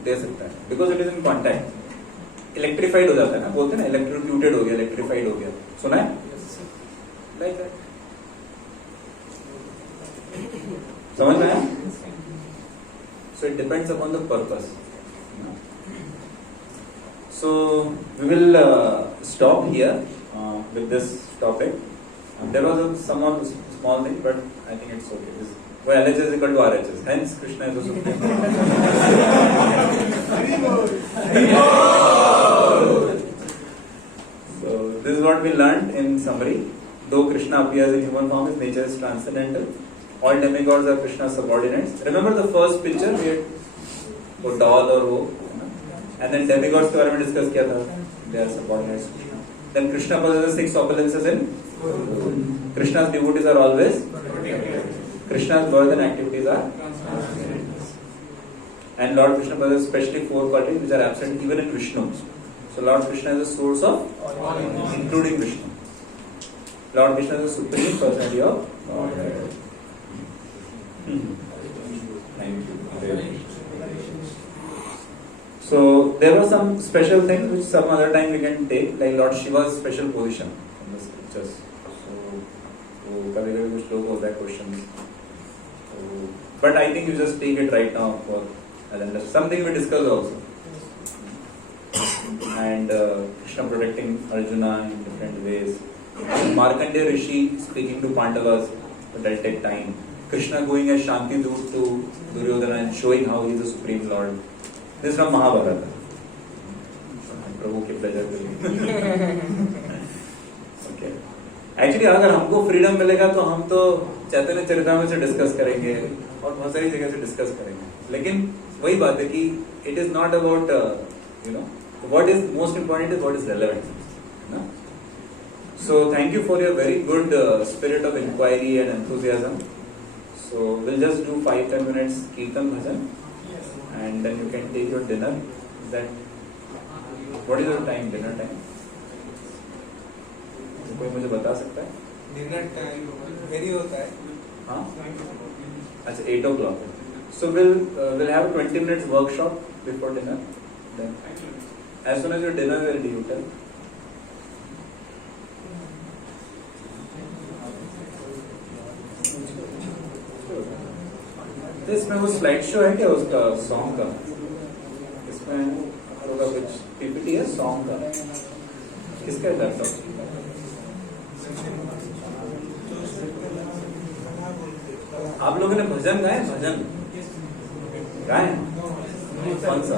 दे सकता है, because it is in contact, electrified हो जाता है ना, बोलते हैं ना इलेक्ट्रोक्यूटेड हो गया, इलेक्ट्रीफाइड हो गया, सुना है? Like that. समझ में आया? So it depends upon the purpose. So we will stop here with this topic. There was some small thing, but I think it's okay. So LHS is equal to RHS. Hence Krishna is the supreme. So this is what we learned in summary. Though Krishna appears in human form, his nature is transcendental. All demigods are Krishna's subordinates. Remember the first picture we had वो doll और वो, and then demigods के बारे में discuss किया था, they are subordinates to Krishna. Then Krishna possesses 6 opulences in Krishna's devotees are always Krishna's birth and activities are, and Lord Krishna possesses especially 4 qualities which are absent even in Vishnu. So Lord Krishna is the source of including Vishnu. Lord Krishna is the supreme personality of Godhead. Thank you. So there were some special things which some other time we can take, like Lord Shiva's special position in the scriptures. So कभी-कभी कुछ लोग होता है questions. But I think you just take it right now for something we discussed also. And Krishna protecting Arjuna in different ways. Markandeya Rishi speaking to Pandavas, but that'll take time. Krishna going as Shanti Doot to Duryodhana and showing how he is the supreme Lord. This is from Mahabharata. प्रभु के pleasure के लिए. Okay. Actually अगर हमको freedom मिलेगा तो हम तो चैतन्य चरितामृत से डिस्कस करेंगे और बहुत सारी जगह से डिस्कस करेंगे, लेकिन वही बात है कि it is not about what is most important is what is relevant, है ना? So thank you for your very good spirit of inquiry and enthusiasm. So we'll just do 5-10 minutes kirtan bhajan. And then you can take your dinner. Then, what is your time? Dinner time? कोई मुझे बता सकता है? Dinner time very होता है. हाँ. अच्छा 8 o'clock. So we'll have a 20 minutes workshop before dinner. Then, as soon as your dinner is ready, you tell. तो इसमें वो स्लाइड शो है क्या उसका सॉन्ग का? इसमें लोगों का कुछ पीपीटी है सॉन्ग का? किसका है लैपटॉप? आप लोगों ने भजन गाए? भजन गाए? कौन सा?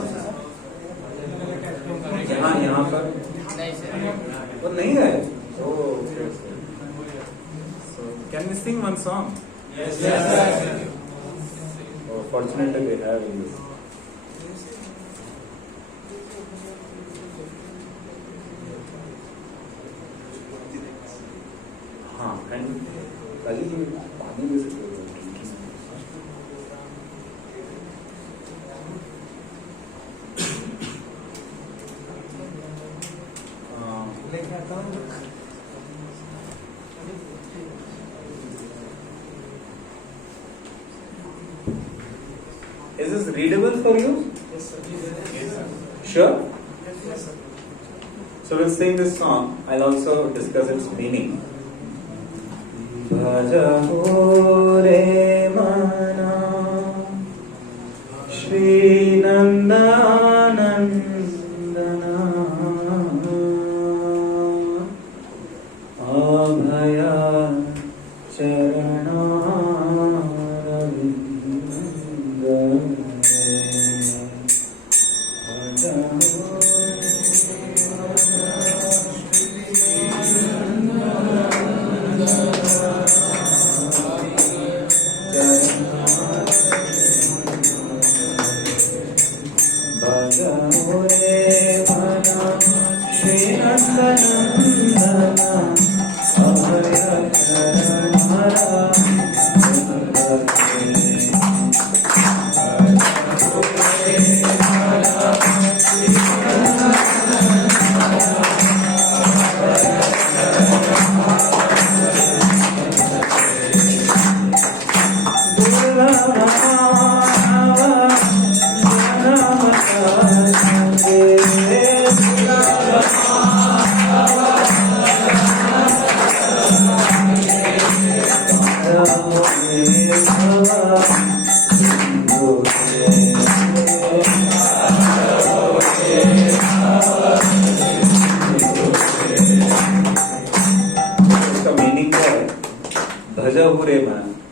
यहाँ पर वो नहीं गाए? So can we sing one song? Yes. Oh, fortunately we have in this. हाँ, and कल ही पानी में से लेके आता हूँ। Is this readable for you? Yes, sir. Sure? Yes, sir. So we'll sing this song. I'll also discuss its meaning. Bhajaho re mana Shri Nandanandana Abhaya Charana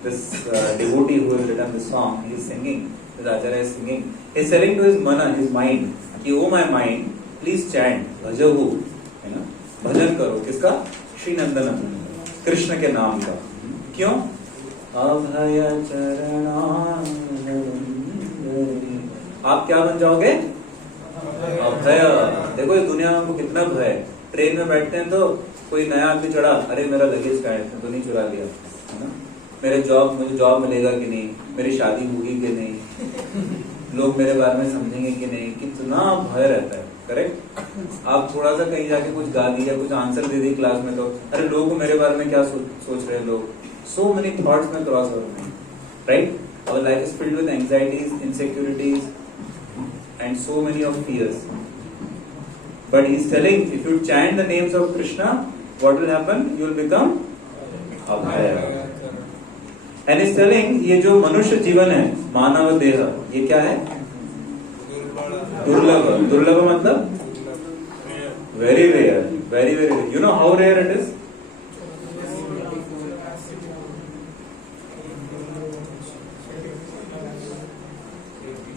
This devotee who has written this song, he is singing, this Acharya is singing, he is telling to his mana, his mind, कि oh my mind, please chant, भजहु, है ना, भजन करो, किसका? श्री नंदनम, कृष्ण के नाम का, क्यों? अभय चरणारविंदे, आप क्या बन जाओगे? अभय। देखो इस दुनिया में कितना भय, ट्रेन में बैठते हैं तो कोई नया आदमी चढ़ा, अरे मेरा लगेज का है तो नहीं चुरा लिया, है ना, मुझे जॉब मिलेगा कि नहीं, मेरी शादी होगी कि नहीं, लोग मेरे बारे में समझेंगे कि नहीं, कितना भय रहता है। करेक्ट? आप थोड़ा सा कहीं जाके कुछ गा दिया, कुछ आंसर दे दी क्लास में तो अरे लोग मेरे बारे में क्या सोच रहे हैं लोग, सो मेनी थॉट्स में क्रॉस हो रहे हैं, right? Our life is filled with anxieties, insecurities and so many of fears, but he is telling if you chant the names of Krishna, what will happen? You will become अभय। And is telling ये जो मनुष्य जीवन है, मानव देह, ये क्या है? दुर्लभ। दुर्लभ मतलब very rare, very very rare. You know how rare it is?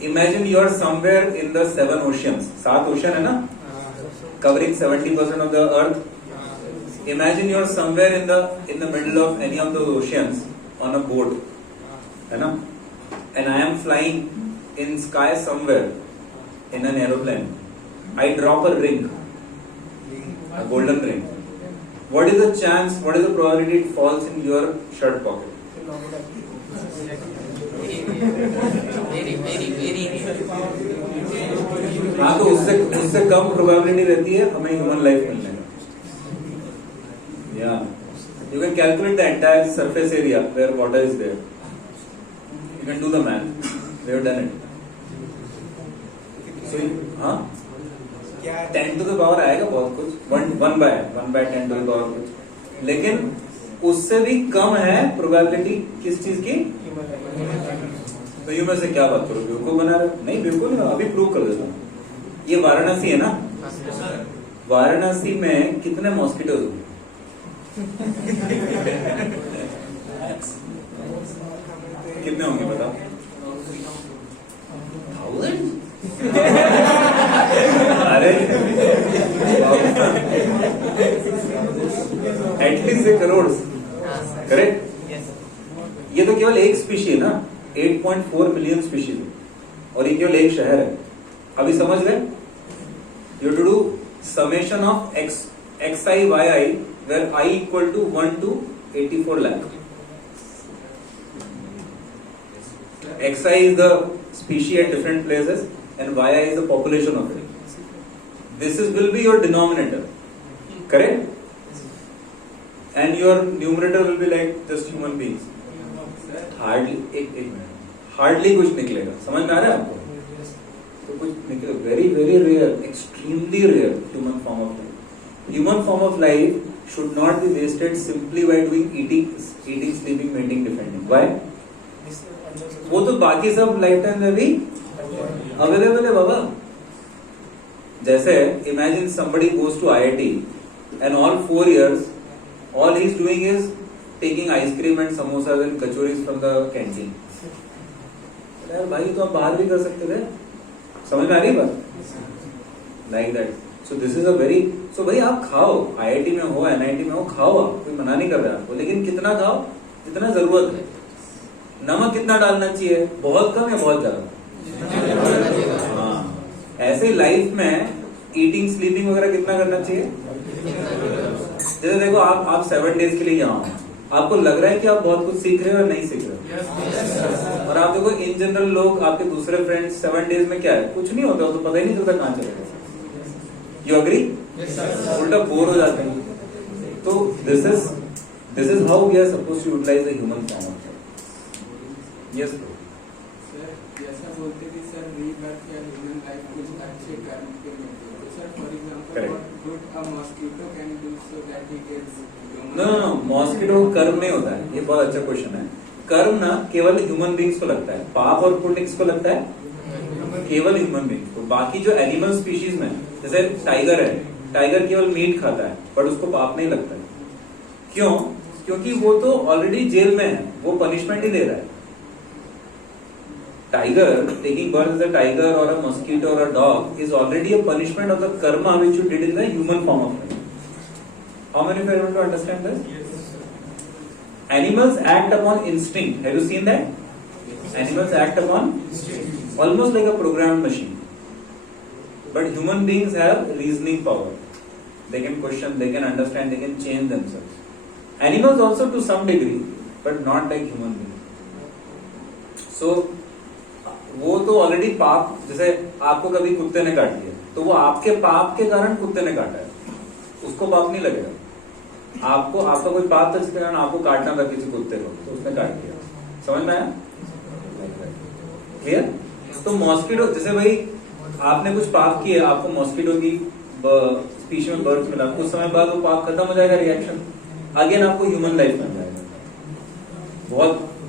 Imagine you are somewhere in the 7 oceans, 7 ocean है ना, covering 70% of the earth. Imagine you are somewhere in the middle of any of the oceans on a boat, है ना, and I am flying in sky somewhere in an aeroplane. I drop a ring, a golden ring. What is the chance? What is the probability it falls in your shirt pocket? very हाँ, तो उससे कम probability रहती है हमें human life मिलने का। Yeah, you can calculate the entire surface area where water is there. You can do the math. We have done it. So, हाँ, 10 to the power आएगा बहुत कुछ, 1 by 10 to the power कुछ, लेकिन उससे भी कम है प्रोबेबिलिटी किस चीज की? तो यू में से क्या बात करो, बेवकूफ बना रहे? नहीं, बिल्कुल नहीं, अभी प्रूव कर देता हूँ। ये वाराणसी है ना? वाराणसी में कितने मॉस्किटोज होंगे? कितने होंगे बताओ? 1000? अरे एटलीस्ट से करोड़, करेक्ट? ये तो केवल एक स्पीशी है ना, 8.4 मिलियन स्पीशीज है, और ये केवल एक शहर है। अभी समझ गए? You to do summation of xi yi where I equal to 1 to 84 lakh. xi is the species at different places and yi is the population of it. This will be your denominator, correct? And your numerator will be like just human beings. Hardly एक minute, hardly कुछ निकलेगा। समझ में आ रहा है आपको? तो कुछ निकले, very very rare, extremely rare human form of life. Human form of life should not be wasted simply by doing eating, sleeping, mating, defending. Why? वो तो बाकी सब लाइफ टाइम में भी अवेलेबल है बाबा। जैसे imagine somebody goes to IIT and all 4 years all he is doing is taking ice cream and samosas and kachoris from the canteen. यार भाई तो आप बाहर भी कर सकते थे। समझ में आ रही बात? Like that. So this is a very, so भाई आप खाओ, आईआईटी में हो, एनआईटी में हो, खाओ, आप कोई मना नहीं कर रहा है आपको, लेकिन कितना खाओ जितना जरूरत है। नमक कितना डालना चाहिए? बहुत कम या बहुत ज्यादा? हाँ, ऐसे ही लाइफ में ईटिंग स्लीपिंग वगैरह कितना करना चाहिए? जैसे देखो आप 7 डेज के लिए यहाँ हो, आपको लग रहा है कि आप बहुत कुछ सीख रहे हो और नहीं सीख रहे हो। और आप देखो इन जनरल लोग, आपके दूसरे फ्रेंड्स 7 डेज में क्या है, कुछ नहीं होता, तो पता ही नहीं चलता कहाँ चले गए। You agree? उल्टा बोर हो जाते हैं। तो this is how we are suppose to utilize the human form of life. Yes जैसा बोलते कि सर रीबर्थ या ह्यूमन लाइफ कुछ अच्छे कर्म के मिलते हैं। Sir for example what good a mosquito can do so that he gets. No, mosquito कर्म नहीं होता है। ये बहुत अच्छा क्वेश्चन है। कर्म ना केवल ह्यूमन बींग्स को लगता है, पाप और पुण्य किसको लगता है? केवल ह्यूमन बींग्स को। बाकी जो एनिमल स्पीशीज में, जैसे टाइगर है, टाइगर केवल मीट खाता है, बट उसको पाप नहीं लगता है। क्यों? क्योंकि वो तो ऑलरेडी जेल में है, वो पनिशमेंट ही दे रहा है। Tiger taking birth as a tiger और अ मॉस्किटो और a dog is already a punishment of the karma which you did in the human form of life. How many of you are able to understand this? Yes. Animals act upon instinct. Have you seen that? Yes. Animals act upon instinct, almost like a programmed machine. But human beings have reasoning power. They can question, they can understand, they can change themselves. Animals also to some degree, but not like human beings. So, वो तो already पाप, जैसे आपको कभी कुत्ते ने काट दिया, तो वो आपके पाप के कारण कुत्ते ने काटा है, उसको पाप नहीं लगेगा। आपका कोई पाप था जिसके कारण आपको काटना था किसी कुत्ते को, तो उसने काट दिया। समझ में आया? क्लियर? तो मॉस्किटो, जैसे भाई आपने कुछ पाप किया, आपको मॉस्किटो की स्पीशीज में बर्थ मिला, कुछ समय बाद वो पाप खत्म हो जाएगा, रिएक्शन अगेन आपको ह्यूमन लाइफ मिल जाएगा,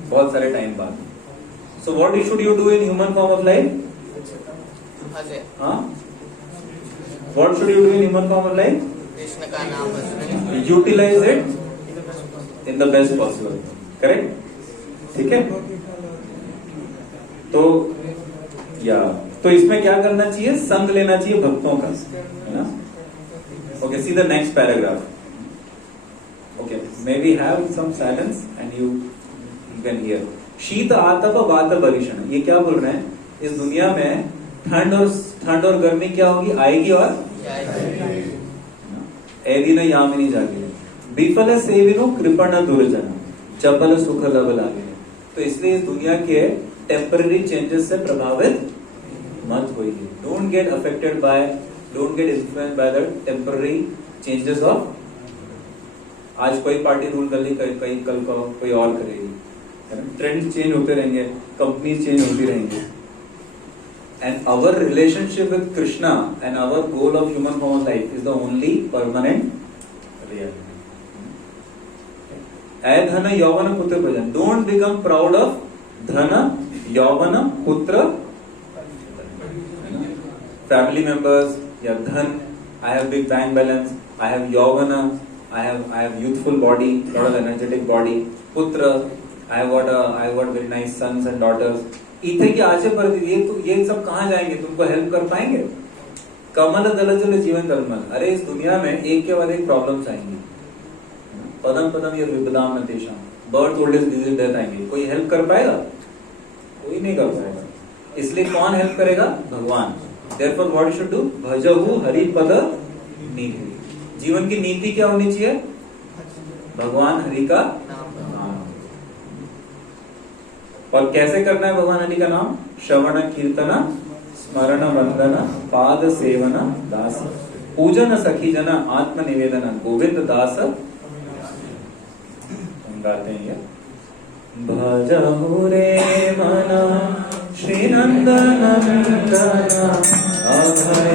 बहुत सारे टाइम बाद। So what should you do in human form of life? हाँ, what should you do in human form of life? Krishna का नाम utilise it in the best possible. Correct? ठीक है। तो इसमें क्या करना चाहिए? संग लेना चाहिए भक्तों का, है ना? Okay, see the next paragraph. Okay, may we have some silence and you can hear. शीत आतप वात भीषण, ये क्या बोल रहे हैं? इस दुनिया में ठंड और गर्मी क्या होगी? आएगी और एदिन यामिनी जागे, विफल सेविनो कृपण दुर्जन, चपल सुख लब लागे। तो इसलिए इस दुनिया के टेम्पररी चेंजेस से प्रभावित मत होइए। Don't get affected by, don't get influenced by the temporary changes of. आज कोई पार्टी रूल कर ली, कल को कोई और करेगी, ट्रेंड चेंज होते रहेंगे, कंपनीज चेंज होती रहेंगी। And our relationship with Krishna and our goal of human form of life is the only permanent reality. ऐ धन यौवन पुत्र भजन, don't become proud of धन यौवन पुत्र। family members, your dhan, I have big bank balance, I have yavana, I have youthful body, lot of energetic body, putra, I have got very nice sons and daughters. इथे की आशा पर ये सब कहाँ जाएंगे? तुमको हेल्प कर पाएंगे? कमल दलचल जीवन तलमल. अरे इस दुनिया में एक के बाद एक प्रॉब्लम्स आएंगी. पदम पदम ये विपदाम न तेषाम. Birth, old age, disease, death आएंगे. कोई हेल्प कर पाएगा? कोई नहीं कर पाएगा. इसलिए कौन हेल्प करेगा? भगवान. Therefore what you should do? भजहु Hari पद नीति. जीवन की नीति क्या होनी चाहिए? भगवान हरि का नाम. और कैसे करना है भगवान हरि का नाम? श्रवण कीर्तन स्मरण वंदन पाद सेवन दास पूजन सखी जन आत्म निवेदन गोविंद दास. हम गाते हैं ये. भजहु रे मना श्री नंदन अभय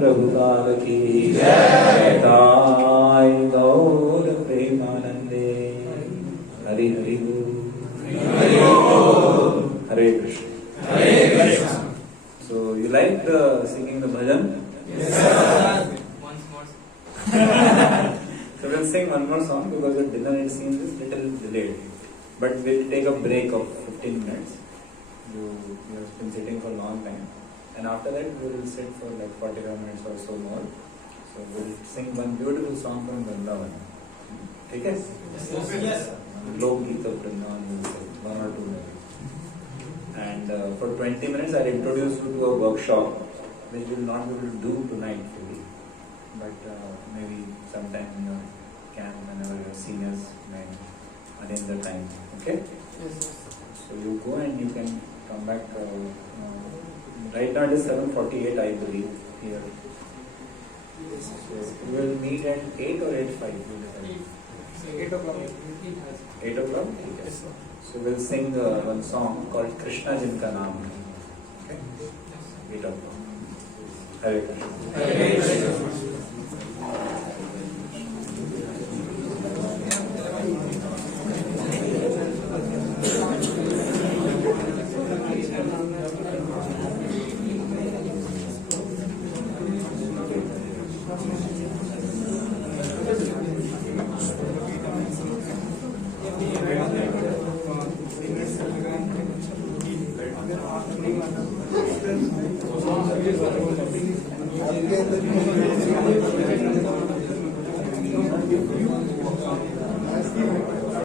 प्रभुपाद की जय गौर प्रेमानंदे हरि हरि बोल हरे Krishna. So you liked singing the bhajan? Yes, sir. Once more. So we'll sing one more song because the dinner it seems is little delayed. But we'll take a break of 15 minutes. You have been sitting for a long time. and after that we will sit for like 45 minutes or so more. So we'll sing one beautiful song from Vrindavan. Okay? Yes. Lok Geet of Vrindavan will sing, 1 or 2 minutes. And for 20 minutes I'll introduce you to a workshop which we will not be able to do tonight fully, but maybe sometime in your camp whenever your seniors may arrange the time. Okay? Yes. So you go and you can come back. Right now it is 7:48, I believe, here. So we will meet at 8 or 8:05. 8 o'clock. 8 o'clock? Okay. So we'll sing one song called Krishna Jinka Naam. Okay? 8 o'clock. Hare Krishna. Hare Krishna. Thank you.